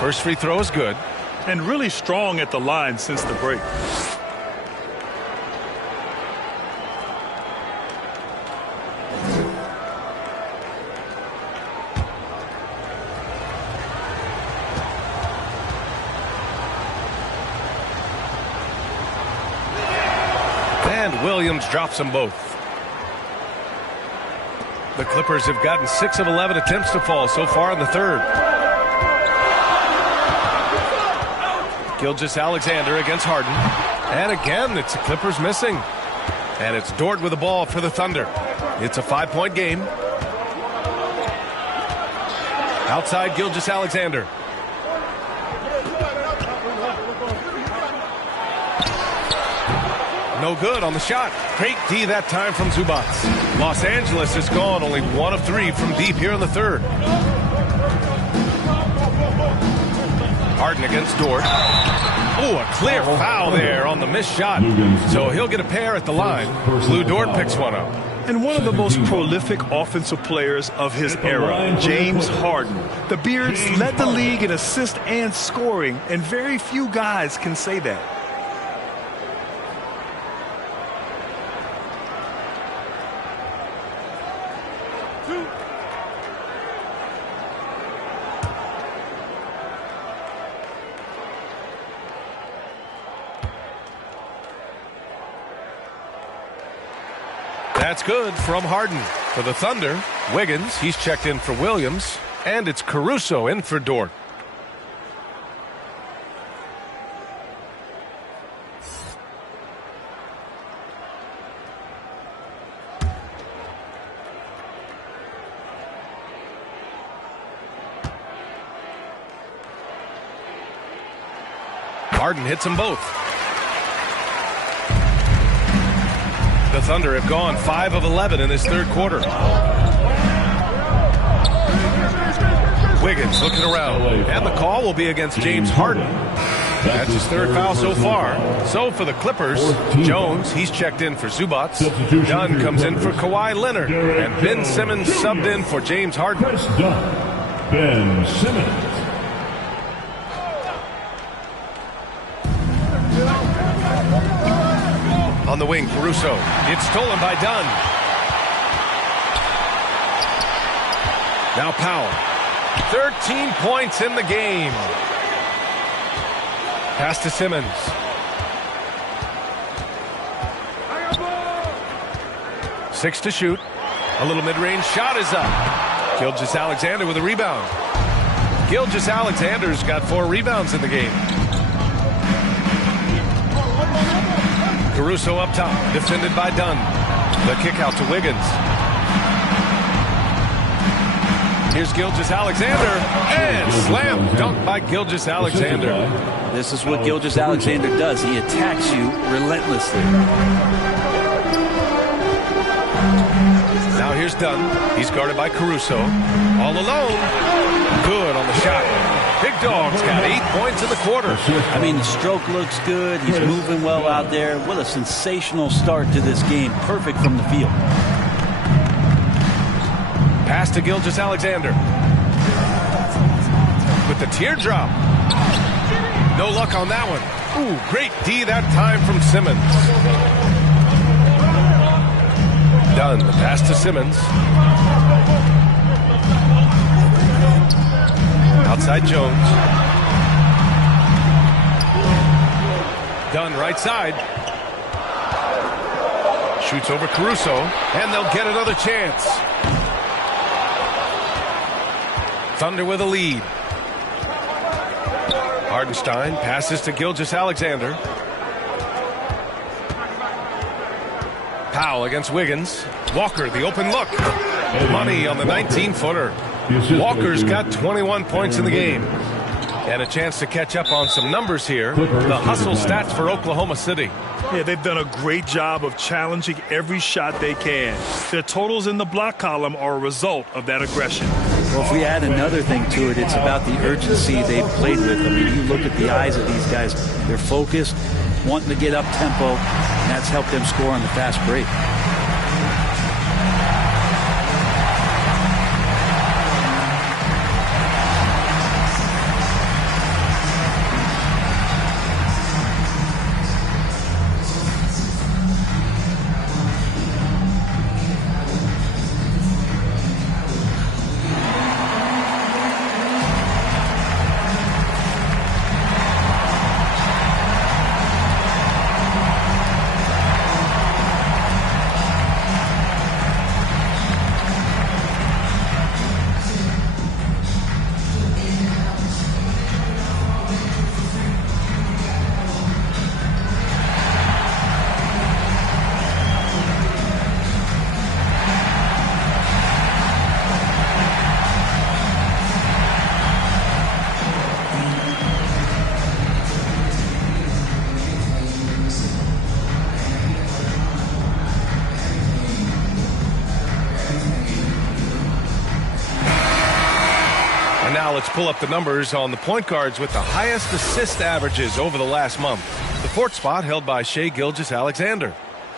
First free throw is good. And really strong at the line since the break. And Williams drops them both. The Clippers have gotten 6 of 11 attempts to fall so far in the third. Gilgeous-Alexander against Harden. And again, it's the Clippers missing. And it's Dort with the ball for the Thunder. It's a 5-point game. Outside Gilgeous-Alexander. No good on the shot. Great D that time from Zubac. Los Angeles is gone only 1 of 3 from deep here in the third. Harden against Dort. Oh, a clear foul there on the missed shot. So he'll get a pair at the line. Lou Dort picks one up. And one of the most prolific offensive players of his era, James Harden. The Beards led the league in assists and scoring, and very few guys can say that. That's good from Harden. For the Thunder, Wiggins, he's checked in for Williams, and it's Caruso in for Dort. Harden hits them both. The Thunder have gone 5 of 11 in this third quarter. Wiggins looking around, and the call will be against James Harden. That's his third foul so far. So for the Clippers, Jones, he's checked in for Zubac. Dunn comes in for Kawhi Leonard, and Ben Simmons subbed in for James Harden. Ben Simmons. On the wing, Caruso. It's stolen by Dunn. Now Powell. 13 points in the game. Pass to Simmons. Six to shoot. A little mid-range shot is up. Gilgeous-Alexander with a rebound. Gilgeous-Alexander's got 4 rebounds in the game. Caruso up top, defended by Dunn. The kick out to Wiggins. Here's Gilgeous-Alexander, and slam dunk by Gilgeous-Alexander. This is what Gilgeous-Alexander does. He attacks you relentlessly. Now here's Dunn. He's guarded by Caruso. All alone. Good on the shot. Big Dog's got 8 points in the quarter. I mean, the stroke looks good. He's moving well out there. What a sensational start to this game. Perfect from the field. Pass to Gilgeous-Alexander. With the teardrop. No luck on that one. Ooh, great D that time from Simmons. Dunn, the pass to Simmons. Outside Jones. Dunn right side. Shoots over Caruso, and they'll get another chance. Thunder with a lead. Hardenstein passes to Gilgeous-Alexander. Powell against Wiggins. Walker, the open look. Money on the 19-footer. Walker's got 21 points in the game. And a chance to catch up on some numbers here. The hustle stats for Oklahoma City. Yeah, they've done a great job of challenging every shot they can. Their totals in the block column are a result of that aggression. Well, if we add another thing to it, it's about the urgency they've played with. I mean, you look at the eyes of these guys. They're focused, wanting to get up tempo, and that's helped them score on the fast break. Let's pull up the numbers on the point guards with the highest assist averages over the last month. The fourth spot held by Shai Gilgeous-Alexander.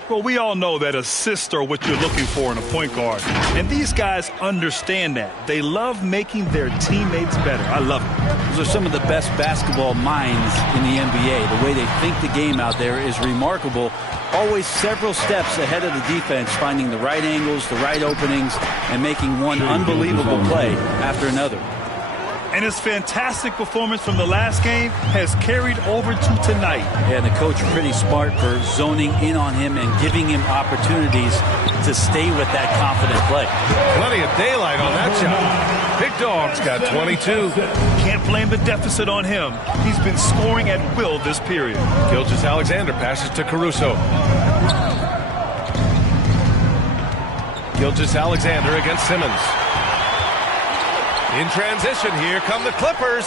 Well, we all know that assists are what you're looking for in a point guard. And these guys understand that. They love making their teammates better. I love it. Those are some of the best basketball minds in the NBA. The way they think the game out there is remarkable. Always several steps ahead of the defense, finding the right angles, the right openings, and making one unbelievable play after another. And his fantastic performance from the last game has carried over to tonight. Yeah, and the coach pretty smart for zoning in on him and giving him opportunities to stay with that confident play. Plenty of daylight on that shot. Big Dog's got 22. Can't blame the deficit on him. He's been scoring at will this period. Gilgeous-Alexander passes to Caruso. Gilgeous-Alexander against Simmons. In transition, here come the Clippers.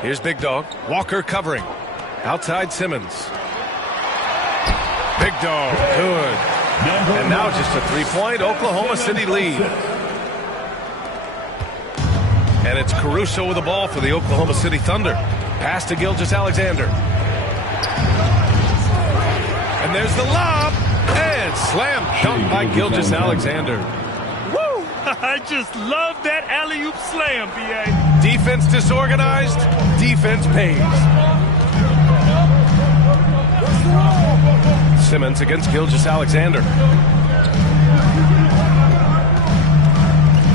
Here's Big Dog. Walker covering. Outside Simmons. Big Dog, good. And now just a three-point Oklahoma City lead. And it's Caruso with the ball for the Oklahoma City Thunder. Pass to Gilgeous-Alexander. And there's the lob. And slam dunk by Gilgeous-Alexander. I just love that alley-oop slam, B.A. Defense disorganized, defense pays. Simmons against Gilgeous-Alexander.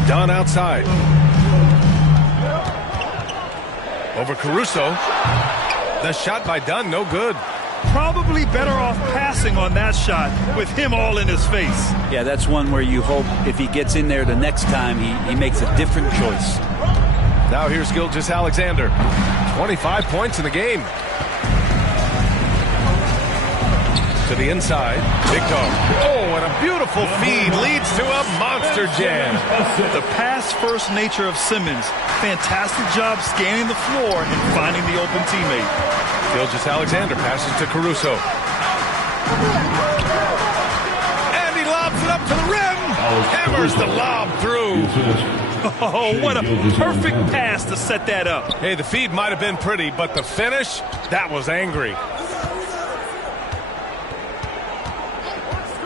Dunn outside. Over Caruso. The shot by Dunn, no good. Probably better off passing on that shot with him all in his face. Yeah, that's one where you hope if he gets in there the next time, he makes a different choice. Now here's Gilgeous-Alexander. 25 points in the game. To the inside. Big Dog. Oh, and a beautiful feed leads to a monster jam. The pass-first nature of Simmons. Fantastic job scanning the floor and finding the open teammate. Gilgeous-Alexander passes to Caruso. And he lobs it up to the rim. Hammers the lob through. Oh, what a perfect pass to set that up. Hey, the feed might have been pretty, but the finish, that was angry.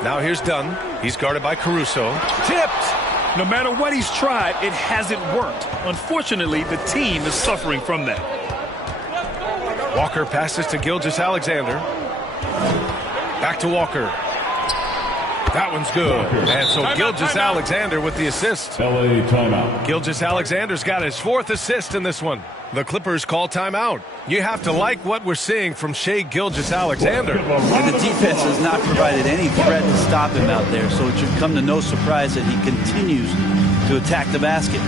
Now here's Dunn. He's guarded by Caruso. Tipped. No matter what he's tried, it hasn't worked. Unfortunately, the team is suffering from that. Walker passes to Gilgeous-Alexander. Back to Walker. That one's good. And so Gilgeous-Alexander with the assist. LA timeout. Gilgeous-Alexander's got his fourth assist in this one. The Clippers call timeout. You have to like what we're seeing from Shai Gilgeous-Alexander. And the defense has not provided any threat to stop him out there, so it should come to no surprise that he continues to attack the basket.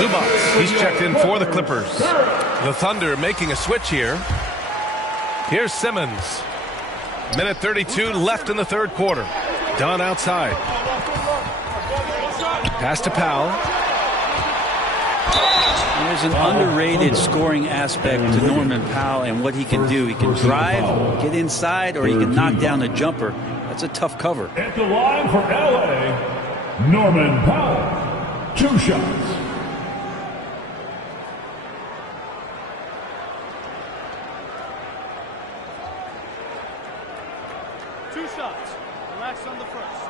Zubac, he's checked in for the Clippers. The Thunder making a switch here. Here's Simmons. Minute 32 left in the third quarter. Dunn outside. Pass to Powell. There's an underrated scoring aspect to Norman Powell and what he can do. He can drive, get inside, or he can knock down a jumper. That's a tough cover. At the line for LA, Norman Powell. 2 shots. Relax on the first.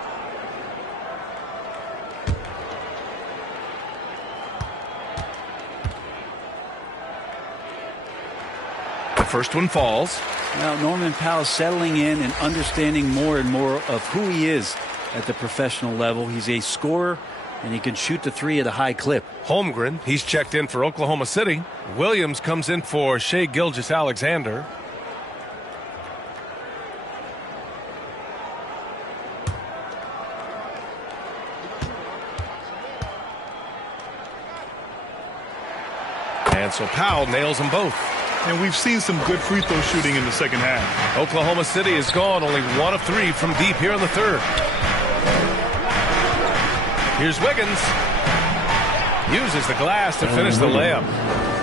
The first one falls. Now Norman Powell settling in and understanding more and more of who he is at the professional level. He's a scorer, and he can shoot the three at a high clip. Holmgren, he's checked in for Oklahoma City. Williams comes in for Shai Gilgeous-Alexander. And so Powell nails them both. And we've seen some good free throw shooting in the second half. Oklahoma City is gone, only 1 of 3 from deep here in the third. Here's Wiggins. Uses the glass to finish the layup.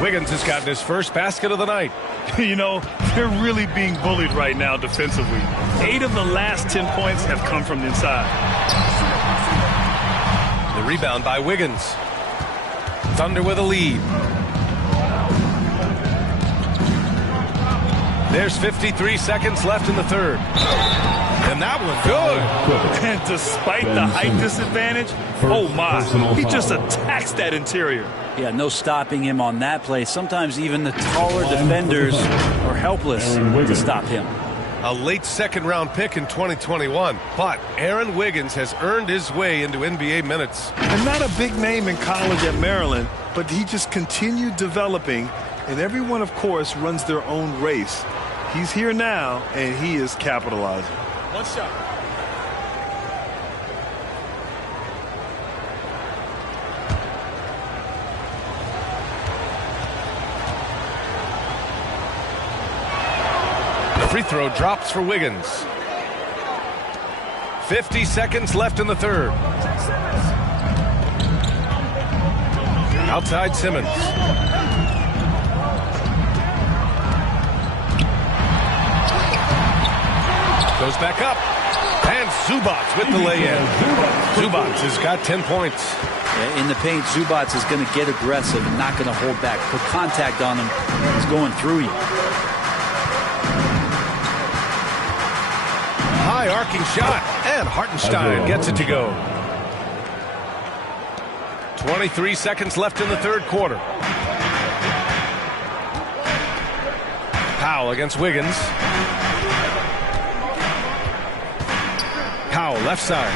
Wiggins has gotten his first basket of the night. You know, they're really being bullied right now defensively. 8 of the last 10 points have come from the inside. The rebound by Wiggins. Thunder with a lead. There's 53 seconds left in the third. And that one good. And despite the height disadvantage, oh my, he just attacks that interior. Yeah, no stopping him on that play. Sometimes even the taller defenders are helpless to stop him. A late second-round pick in 2021, but Aaron Wiggins has earned his way into NBA minutes. And not a big name in college at Maryland, but he just continued developing, and everyone, of course, runs their own race. He's here now, and he is capitalizing. 1 shot. The free throw drops for Wiggins. 50 seconds left in the third. Outside Simmons. Goes back up. And Zubac with the lay-in. Zubac has got 10 points. In the paint, Zubac is going to get aggressive and not going to hold back. Put contact on him. He's going through you. High arcing shot. And Hartenstein gets it to go. 23 seconds left in the third quarter. Powell against Wiggins. Powell left side.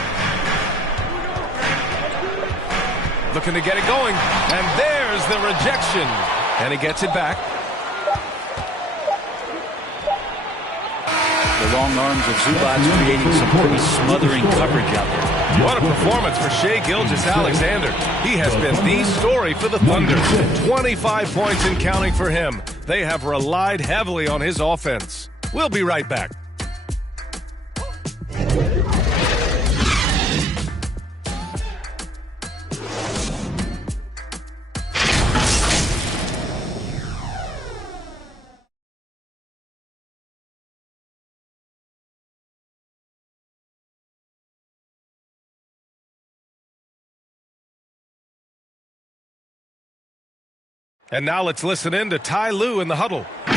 Looking to get it going. And there's the rejection. And he gets it back. The long arms of Zubac creating some pretty smothering coverage out there. What a performance for Shai Gilgeous-Alexander. He has been the story for the Thunder. 25 points and counting for him. They have relied heavily on his offense. We'll be right back. And now let's listen in to Ty Lue in the huddle. Okay,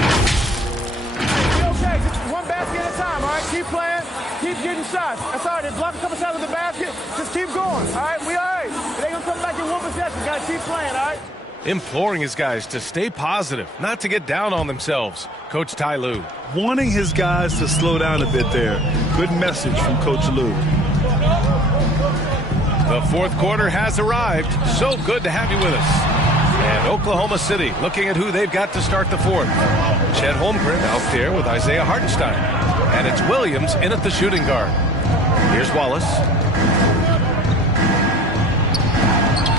just 1 basket at a time, all right? Keep playing, keep getting shots. That's all right. They block a couple shots with the basket. Just keep going, all right? We all right. They gonna come back in 1 possession. Gotta keep playing, all right? Imploring his guys to stay positive, not to get down on themselves. Coach Ty Lue. Wanting his guys to slow down a bit there. Good message from Coach Lue. The fourth quarter has arrived. So good to have you with us. And Oklahoma City looking at who they've got to start the fourth. Chet Holmgren out there with Isaiah Hartenstein. And it's Williams in at the shooting guard. Here's Wallace.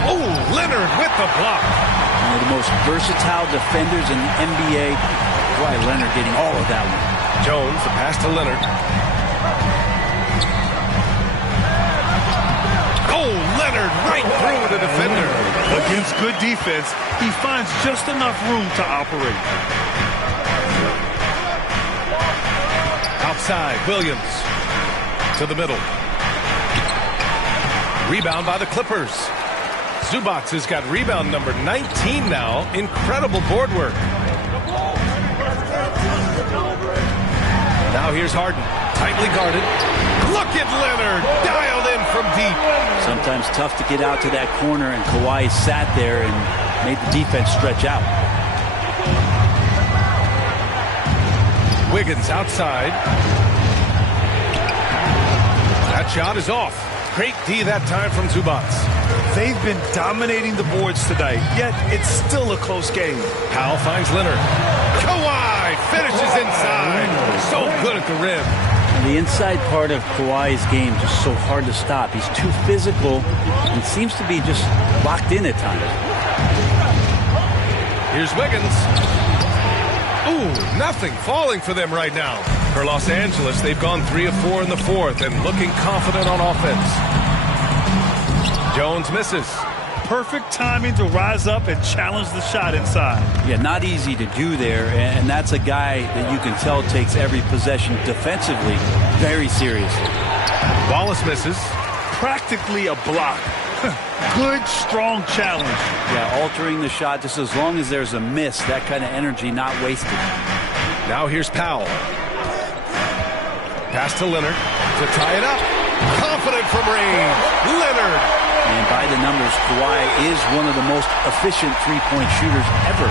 Oh! Leonard with the block. One of the most versatile defenders in the NBA. Kawhi Leonard getting all of that one. Jones, the pass to Leonard. Oh, Leonard right through the defender. Against good defense, he finds just enough room to operate. Outside, Williams to the middle. Rebound by the Clippers. Zubac has got rebound number 19 now. Incredible board work. Now here's Harden, tightly guarded. Look at Leonard, dialed in from deep. Sometimes tough to get out to that corner, and Kawhi sat there and made the defense stretch out. Wiggins outside. That shot is off. Great D that time from Zubac. They've been dominating the boards tonight, yet it's still a close game. Powell finds Leonard. Kawhi finishes inside. So good at the rim. And the inside part of Kawhi's game is just so hard to stop. He's too physical and seems to be just locked in at times. Here's Wiggins. Ooh, nothing falling for them right now. For Los Angeles, they've gone 3 of 4 in the fourth and looking confident on offense. Jones misses. Perfect timing to rise up and challenge the shot inside. Yeah, not easy to do there, and that's a guy that you can tell takes every possession defensively very seriously. Wallace misses. Practically a block. Good, strong challenge. Yeah, altering the shot just as long as there's a miss, that kind of energy not wasted. Now here's Powell. Pass to Leonard to tie it up. Confident from range. Leonard. And by the numbers, Kawhi is one of the most efficient three-point shooters ever.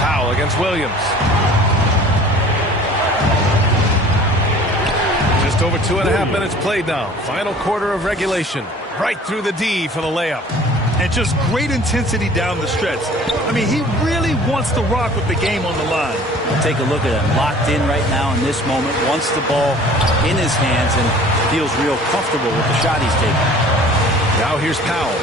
Powell against Williams. Just over 2.5 minutes played now. Final quarter of regulation. Right through the D for the layup. And just great intensity down the stretch. I mean, he really wants to rock with the game on the line. Take a look at him. Locked in right now in this moment. Wants the ball in his hands and feels real comfortable with the shot he's taking. Now here's Powell.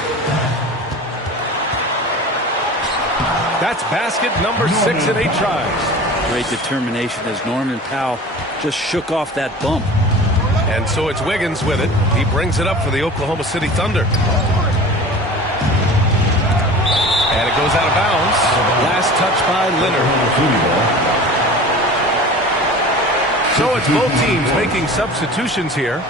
That's basket number 6 in 8 tries. Great determination as Norman Powell just shook off that bump. And so it's Wiggins with it. He brings it up for the Oklahoma City Thunder. And it goes out of bounds. Last touch by Leonard. So it's both teams making substitutions here.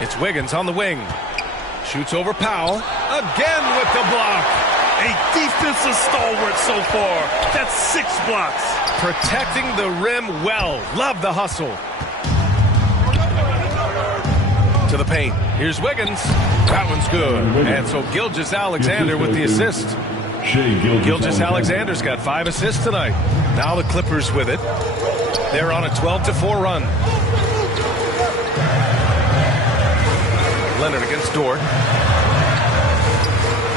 It's Wiggins on the wing. Shoots over Powell. Again with the block. A defensive stalwart so far. That's 6 blocks. Protecting the rim well. Love the hustle. To the paint. Here's Wiggins. That one's good. And so Gilgeous-Alexander with the assist. Gilgeous-Alexander's got 5 assists tonight. Now the Clippers with it. They're on a 12-4 run. Leonard against Dort.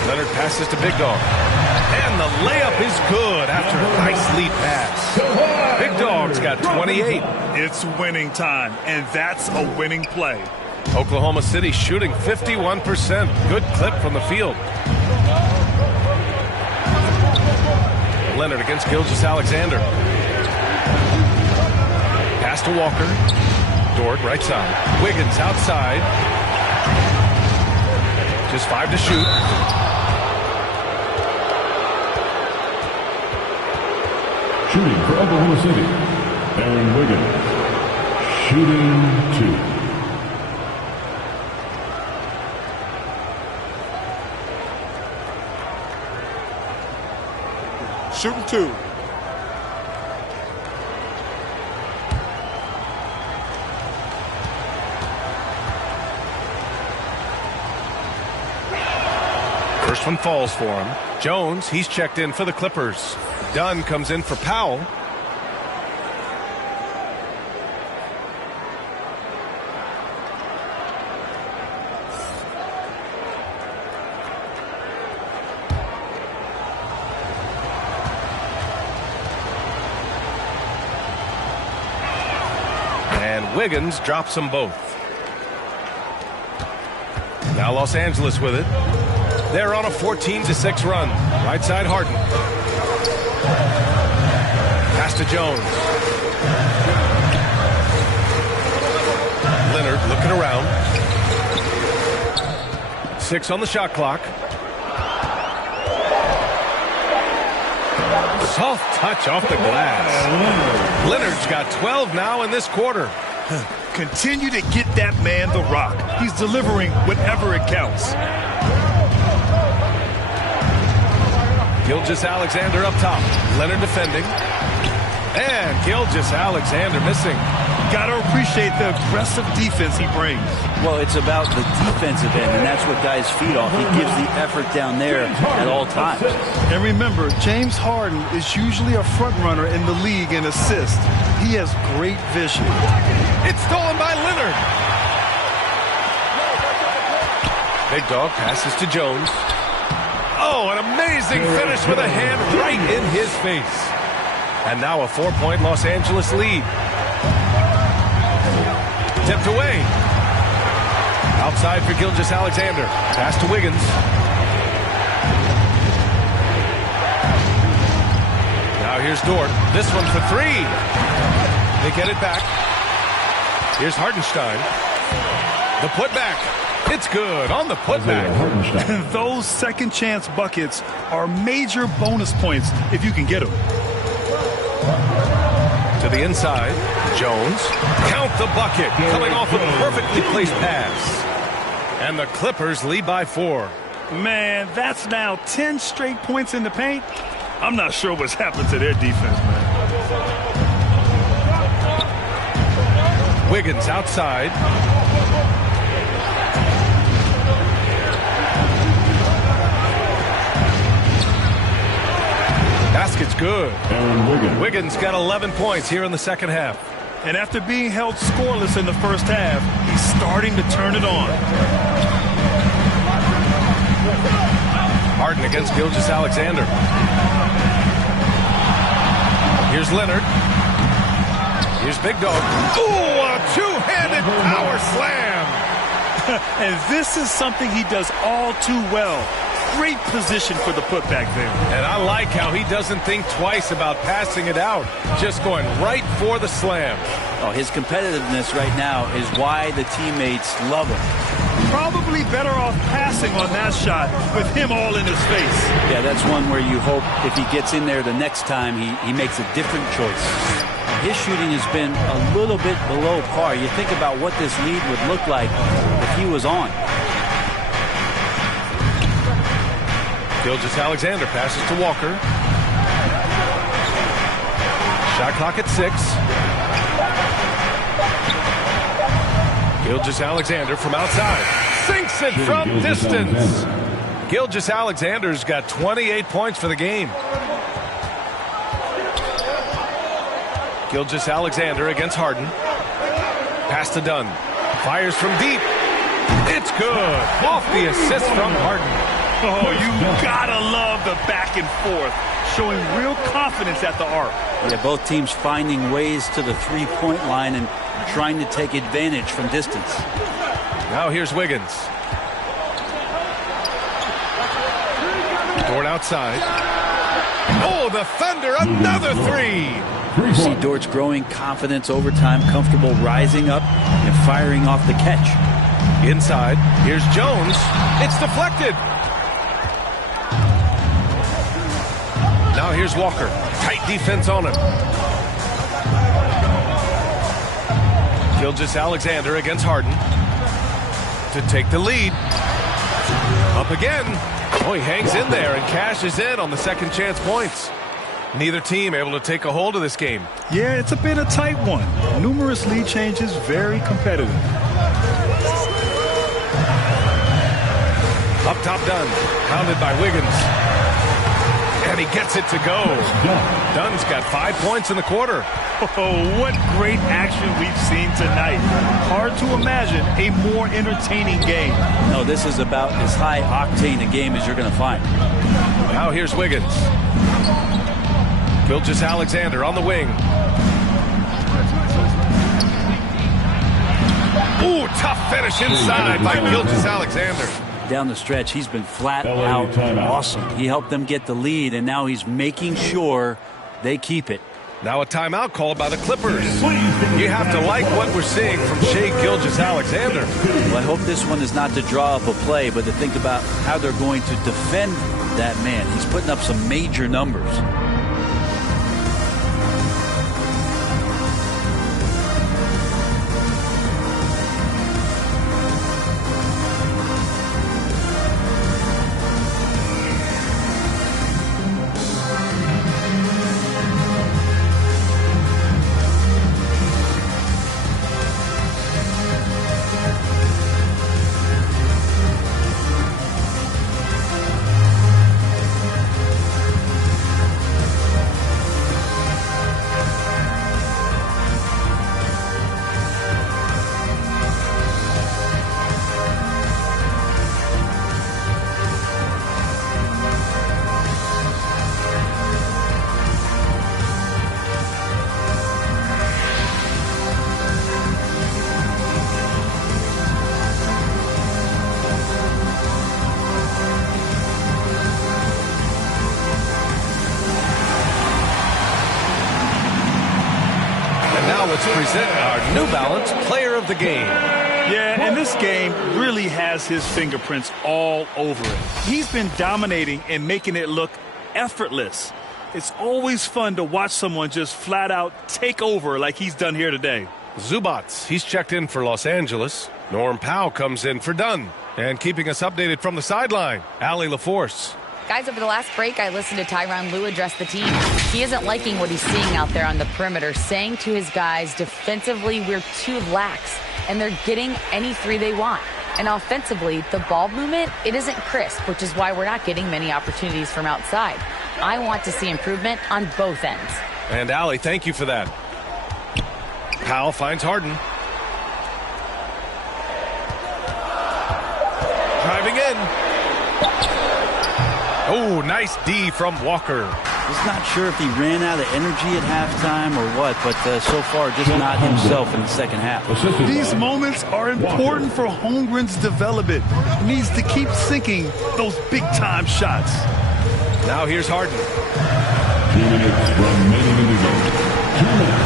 Leonard passes to Big Dog. And the layup is good after a nice lead pass. Big Dog's got 28. It's winning time, and that's a winning play. Oklahoma City shooting 51%. Good clip from the field. Leonard against Gilgeous-Alexander. Pass to Walker. Dort right side. Wiggins outside. Just 5 to shoot. Shooting for Oklahoma City, Aaron Wiggins. Shooting 2. Shooting 2. First First one falls for him. Jones, he's checked in for the Clippers. Dunn comes in for Powell. And Wiggins drops them both. Now Los Angeles with it. They're on a 14-6 run. Right side Harden. Pass to Jones. Leonard looking around. 6 on the shot clock. Soft touch off the glass. Leonard's got 12 now in this quarter. Continue to get that man the rock. He's delivering whenever it counts. Gilgeous-Alexander up top. Leonard defending. And Gilgeous-Alexander missing. Got to appreciate the aggressive defense he brings. Well, it's about the defensive end, and that's what guys feed off. He gives the effort down there at all times. And remember, James Harden is usually a front runner in the league in assists. He has great vision. It's stolen by Leonard. Big Dog passes to Jones. Oh, an amazing finish with a hand right in his face. And now a 4-point Los Angeles lead. Tipped away. Outside for Gilgeous-Alexander. Pass to Wiggins. Now here's Dort. This one for 3. They get it back. Here's Hartenstein. The putback. It's good on the putback. Those second chance buckets are major bonus points if you can get them. To the inside. Jones. Count the bucket. Coming off a perfectly placed pass. And the Clippers lead by 4. Man, that's now 10 straight points in the paint. I'm not sure what's happened to their defense, man. Wiggins outside. Basket's good. Wiggins got 11 points here in the second half. And after being held scoreless in the first half, he's starting to turn it on. Harden against Gilgeous-Alexander. Here's Leonard. Here's Big Dog. Ooh, a two-handed power slam. And this is something he does all too well. Great position for the putback there. And I like how he doesn't think twice about passing it out. Just going right for the slam. Oh, his competitiveness right now is why the teammates love him. Probably better off passing on that shot with him all in his face. Yeah, that's one where you hope if he gets in there the next time, he makes a different choice. His shooting has been a little bit below par. You think about what this lead would look like if he was on. Gilgeous-Alexander passes to Walker. Shot clock at 6. Gilgeous-Alexander from outside. Sinks it from distance. Gilgeous-Alexander's got 28 points for the game. Gilgeous-Alexander against Harden. Pass to Dunn. Fires from deep. It's good. Off the assist from Harden. Oh, you gotta love the back and forth. Showing real confidence at the arc. Yeah, both teams finding ways to the three-point line and trying to take advantage from distance. Now here's Wiggins. Dort outside. Oh, the Thunder, another 3. You see Dort's growing confidence over time, comfortable rising up and firing off the catch. Inside, here's Jones. It's deflected. Now here's Walker. Tight defense on him. Gilgeous-Alexander against Harden to take the lead. Up again. Oh, he hangs in there and cashes in on the second chance points. Neither team able to take a hold of this game. Yeah, it's a bit a tight one. Numerous lead changes, very competitive. Up top, Dunn. Pounded by Wiggins. And he gets it to go. Dunn's got 5 points in the quarter. Oh, what great action we've seen tonight. Hard to imagine a more entertaining game. No, this is about as high octane a game as you're going to find. Now here's Wiggins. Gilgeous-Alexander on the wing. Ooh, tough finish inside by Gilgeous-Alexander. Down the stretch, he's been flat out awesome. He helped them get the lead, and now he's making sure they keep it. Now a timeout called by the Clippers. You have to like what we're seeing from Shai Gilgeous-Alexander. Well, I hope this one is not to draw up a play, but to think about how they're going to defend that man. He's putting up some major numbers. Let's present our New Balance Player of the Game. Yeah, and this game really has his fingerprints all over it. He's been dominating and making it look effortless. It's always fun to watch someone just flat out take over like he's done here today. Zubac, he's checked in for Los Angeles. Norm Powell comes in for Dunn. And keeping us updated from the sideline, Allie LaForce. Guys, over the last break, I listened to Tyronn Lue address the team. He isn't liking what he's seeing out there on the perimeter, saying to his guys, defensively, we're too lax, and they're getting any three they want. And offensively, the ball movement, it isn't crisp, which is why we're not getting many opportunities from outside. I want to see improvement on both ends. And Allie, thank you for that. Powell finds Harden. Driving in. Oh, nice D from Walker. Just not sure if he ran out of energy at halftime or what, but so far just not himself in the second half. These moments are important for Holmgren's development. He needs to keep sinking those big-time shots. Now here's Harden. 2 minutes remaining in the game. 2 minutes.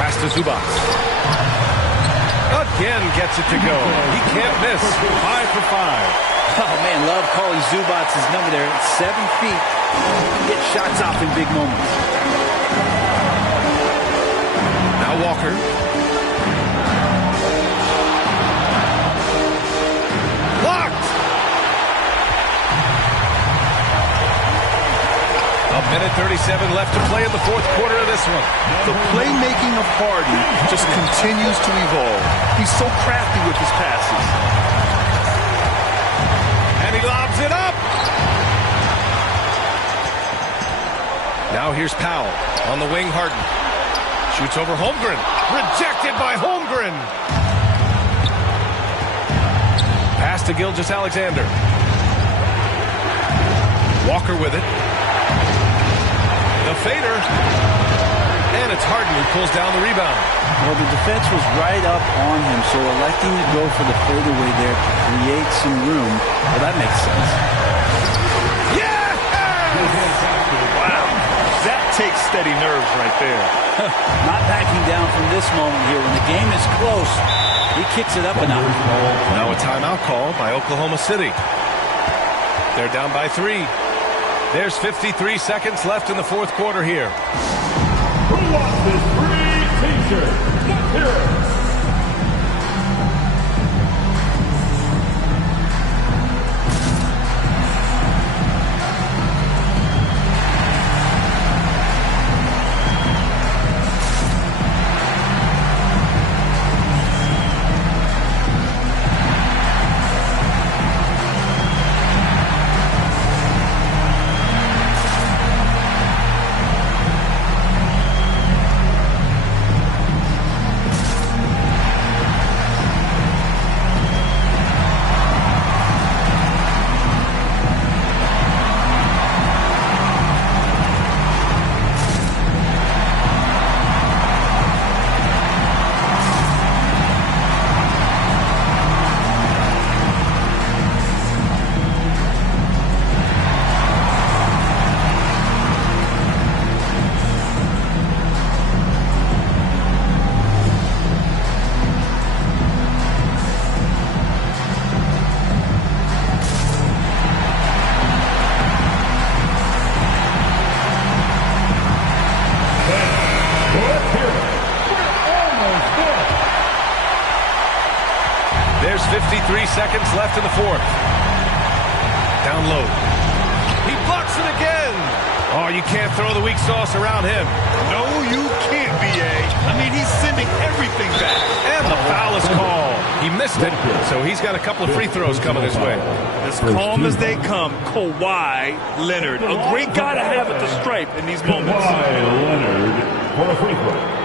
Pass to Zubac. Again gets it to go. He can't miss. 5 for 5. Oh, man, love calling Zubac's number there. 7 feet. Get shots off in big moments. Now Walker. Blocked! A minute 37 left to play in the fourth quarter of this one. The playmaking of Harden just continues to evolve. He's so crafty with his passes. And he lobs it up. Now here's Powell on the wing. Harden shoots over Holmgren. Rejected by Holmgren. Pass to Gilgeous-Alexander. Walker with it. The fader. And it's Harden who pulls down the rebound. Well, the defense was right up on him, so electing to go for the fadeaway there to create some room, well, that makes sense. Yeah! Wow. That takes steady nerves right there. Not backing down from this moment here. When the game is close, he kicks it up a notch. Now a timeout call by Oklahoma City. They're down by 3. There's 53 seconds left in the fourth quarter here. Who wants this free t-shirt? Let's hear it. seconds left in the fourth. Down low. He blocks it again. Oh, you can't throw the weak sauce around him. No, you can't, B.A. I mean, he's sending everything back. And the foul is called. He missed it, so he's got a couple of free throws coming his way. As calm as they come, Kawhi Leonard. A great guy to have at the stripe in these moments. Kawhi Leonard for a free throw.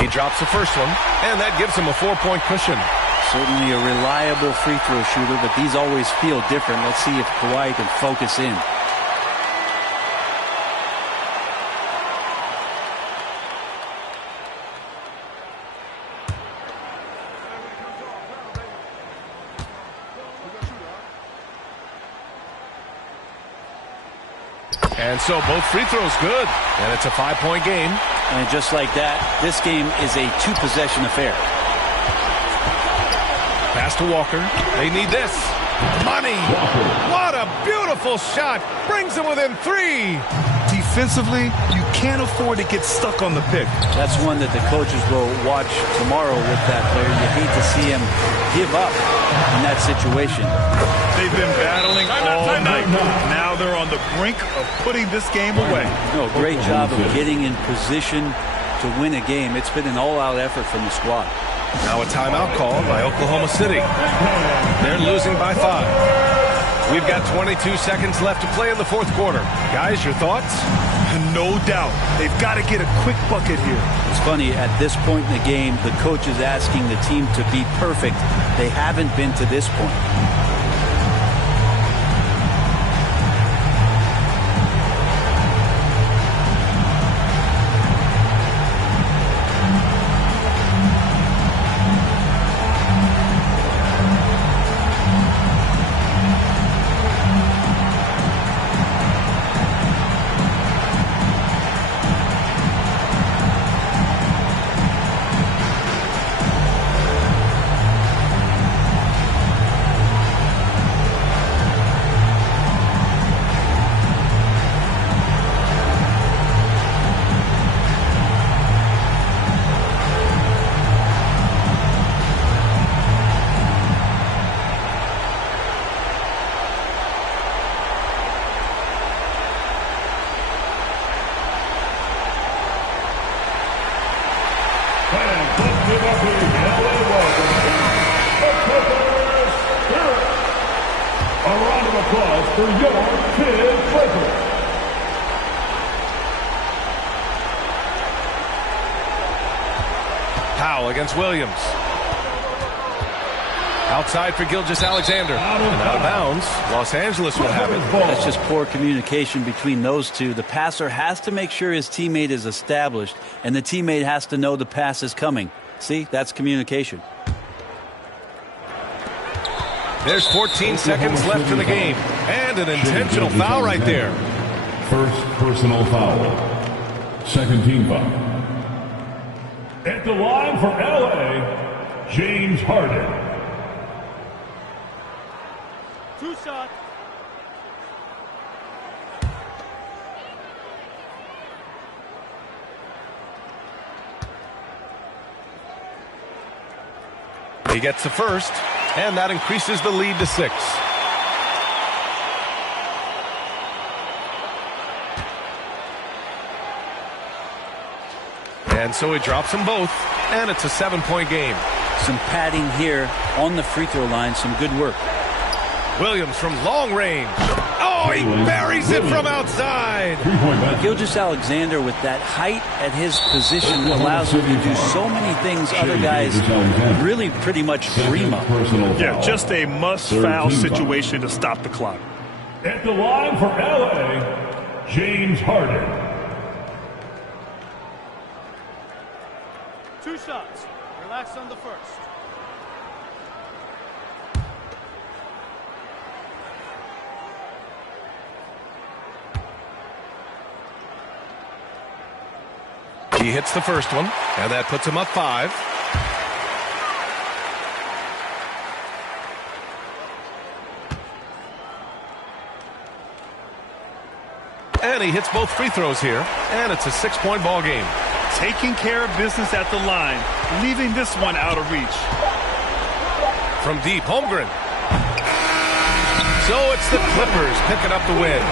He drops the first one, and that gives him a 4-point cushion. Certainly a reliable free throw shooter, but these always feel different. Let's see if Kawhi can focus in. And so both free throws good, and it's a 5-point game. And just like that, this game is a 2-possession affair. Pass to Walker. They need this. Money. What a beautiful shot. Brings them within 3. Defensively, you can't afford to get stuck on the pick. That's one that the coaches will watch tomorrow with that player. You hate to see him give up in that situation. They've been battling all night. Now they're on the brink of putting this game away. No, great job of getting in position to win a game. It's been an all-out effort from the squad. Now a timeout called by Oklahoma City. They're losing by 5. We've got 22 seconds left to play in the fourth quarter. Guys, your thoughts? No doubt. They've got to get a quick bucket here. It's funny, at this point in the game, the coach is asking the team to be perfect. They haven't been to this point. Powell against Williams. Outside for Gilgeous-Alexander. And out of bounds. Los Angeles will have it. That's just poor communication between those two. The passer has to make sure his teammate is established, and the teammate has to know the pass is coming. See, that's communication. There's 14 seconds left in the game. And an intentional foul right there. First personal foul. Second team foul. At the line for LA, James Harden. 2 shots. He gets the first, and that increases the lead to 6. And so he drops them both, and it's a 7-point game. Some padding here on the free throw line. Some good work. Williams from long range. Oh, he buries it from outside. Gilgeous-Alexander, with that height at his position, allows him to do so many things other guys really pretty much dream of. Yeah, just a must-foul situation to stop the clock. At the line for LA, James Harden. 2 shots. Relax on the first. He hits the first one, and that puts him up 5. And he hits both free throws here, and it's a 6-point ball game. Taking care of business at the line, leaving this one out of reach. From deep, Holmgren. So it's the Clippers picking up the win.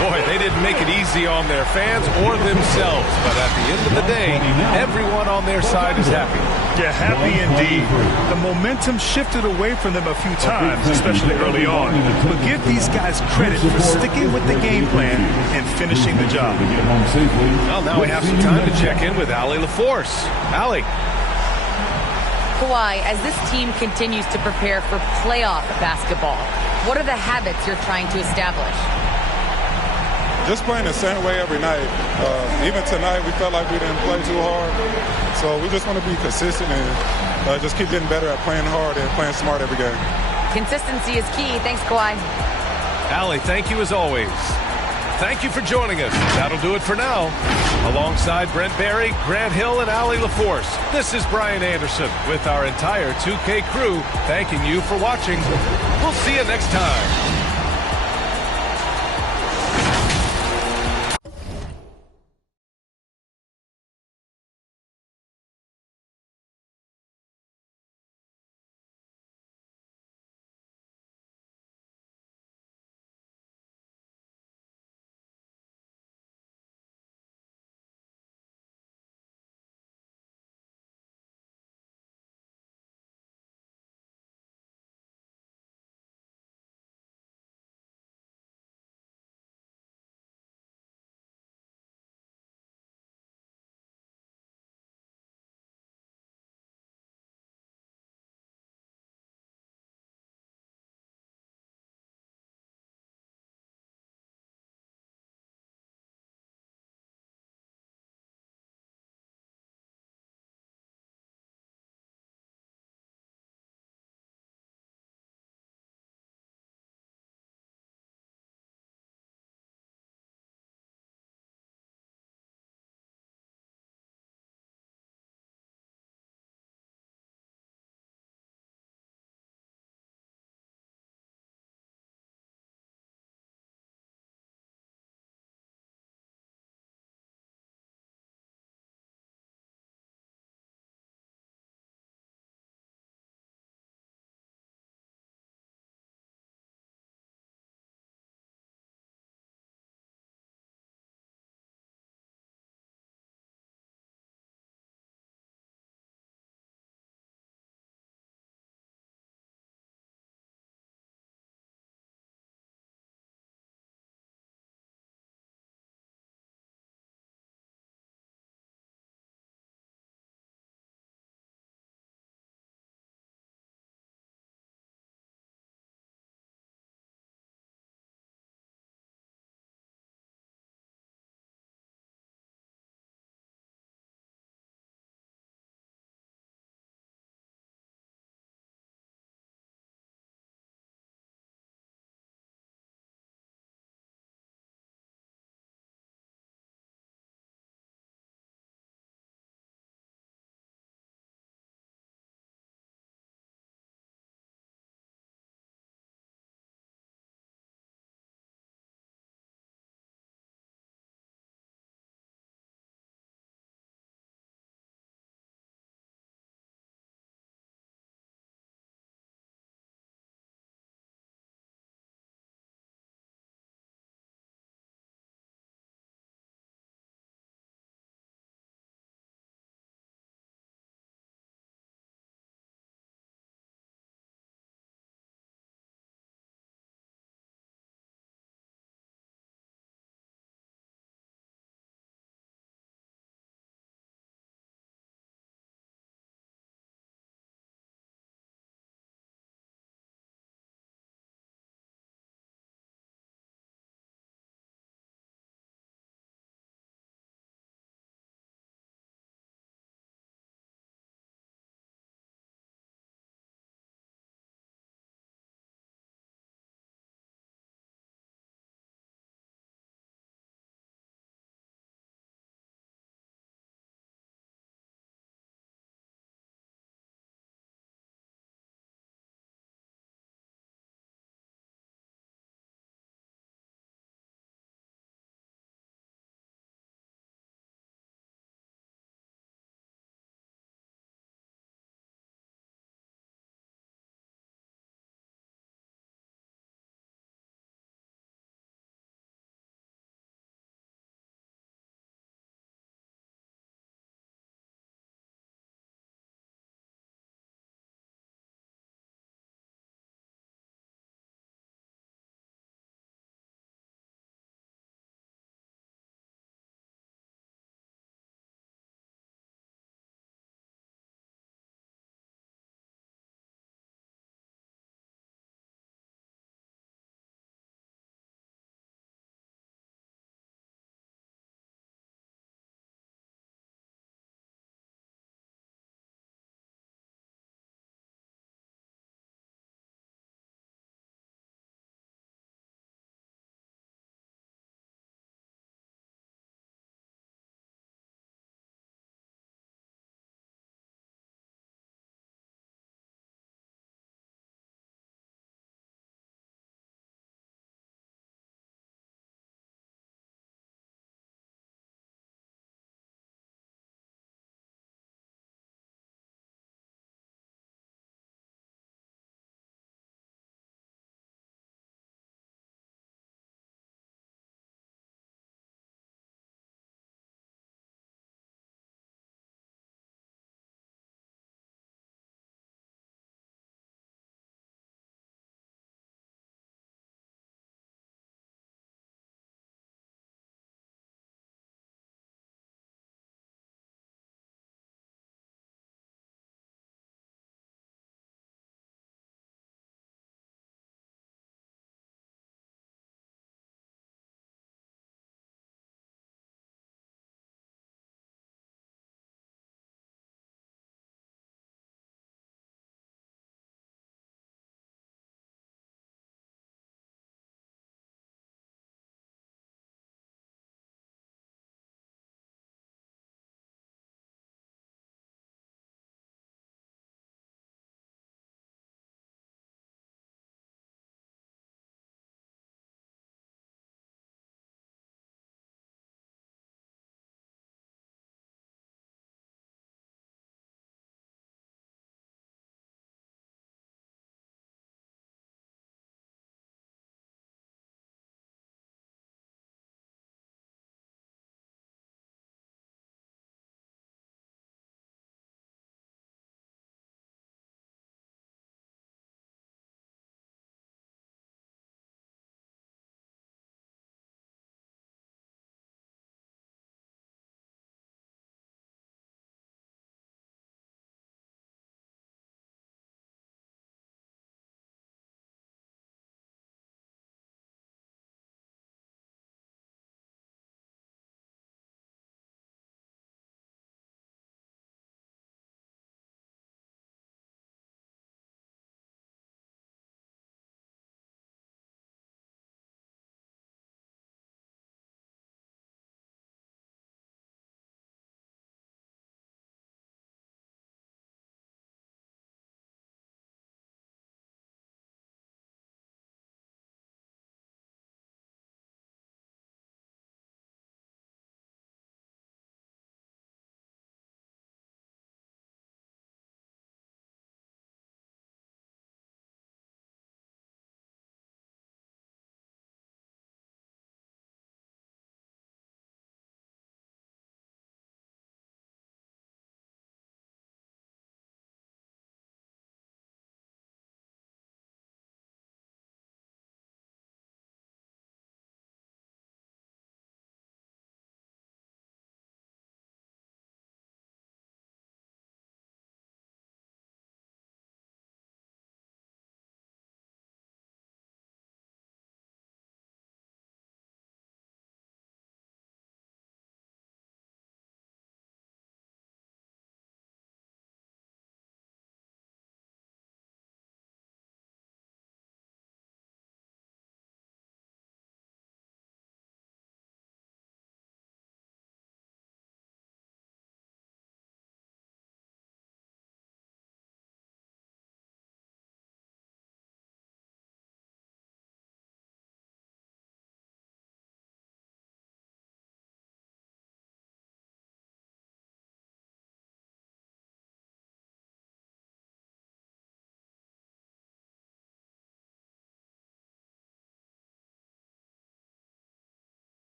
Boy, they didn't make it easy on their fans or themselves, but at the end of the day, everyone on their side is happy. Yeah, happy indeed. The momentum shifted away from them a few times, especially early on. But give these guys credit for sticking with the game plan and finishing the job. Well, now we have some time to check in with Allie LaForce. Allie. Kawhi, as this team continues to prepare for playoff basketball, what are the habits you're trying to establish? Just playing the same way every night. Even tonight, we felt like we didn't play too hard. So we just want to be consistent and just keep getting better at playing hard and playing smart every game. Consistency is key. Thanks, Kawhi. Allie, thank you as always. Thank you for joining us. That'll do it for now. Alongside Brent Barry, Grant Hill, and Allie LaForce, this is Brian Anderson with our entire 2K crew thanking you for watching. We'll see you next time.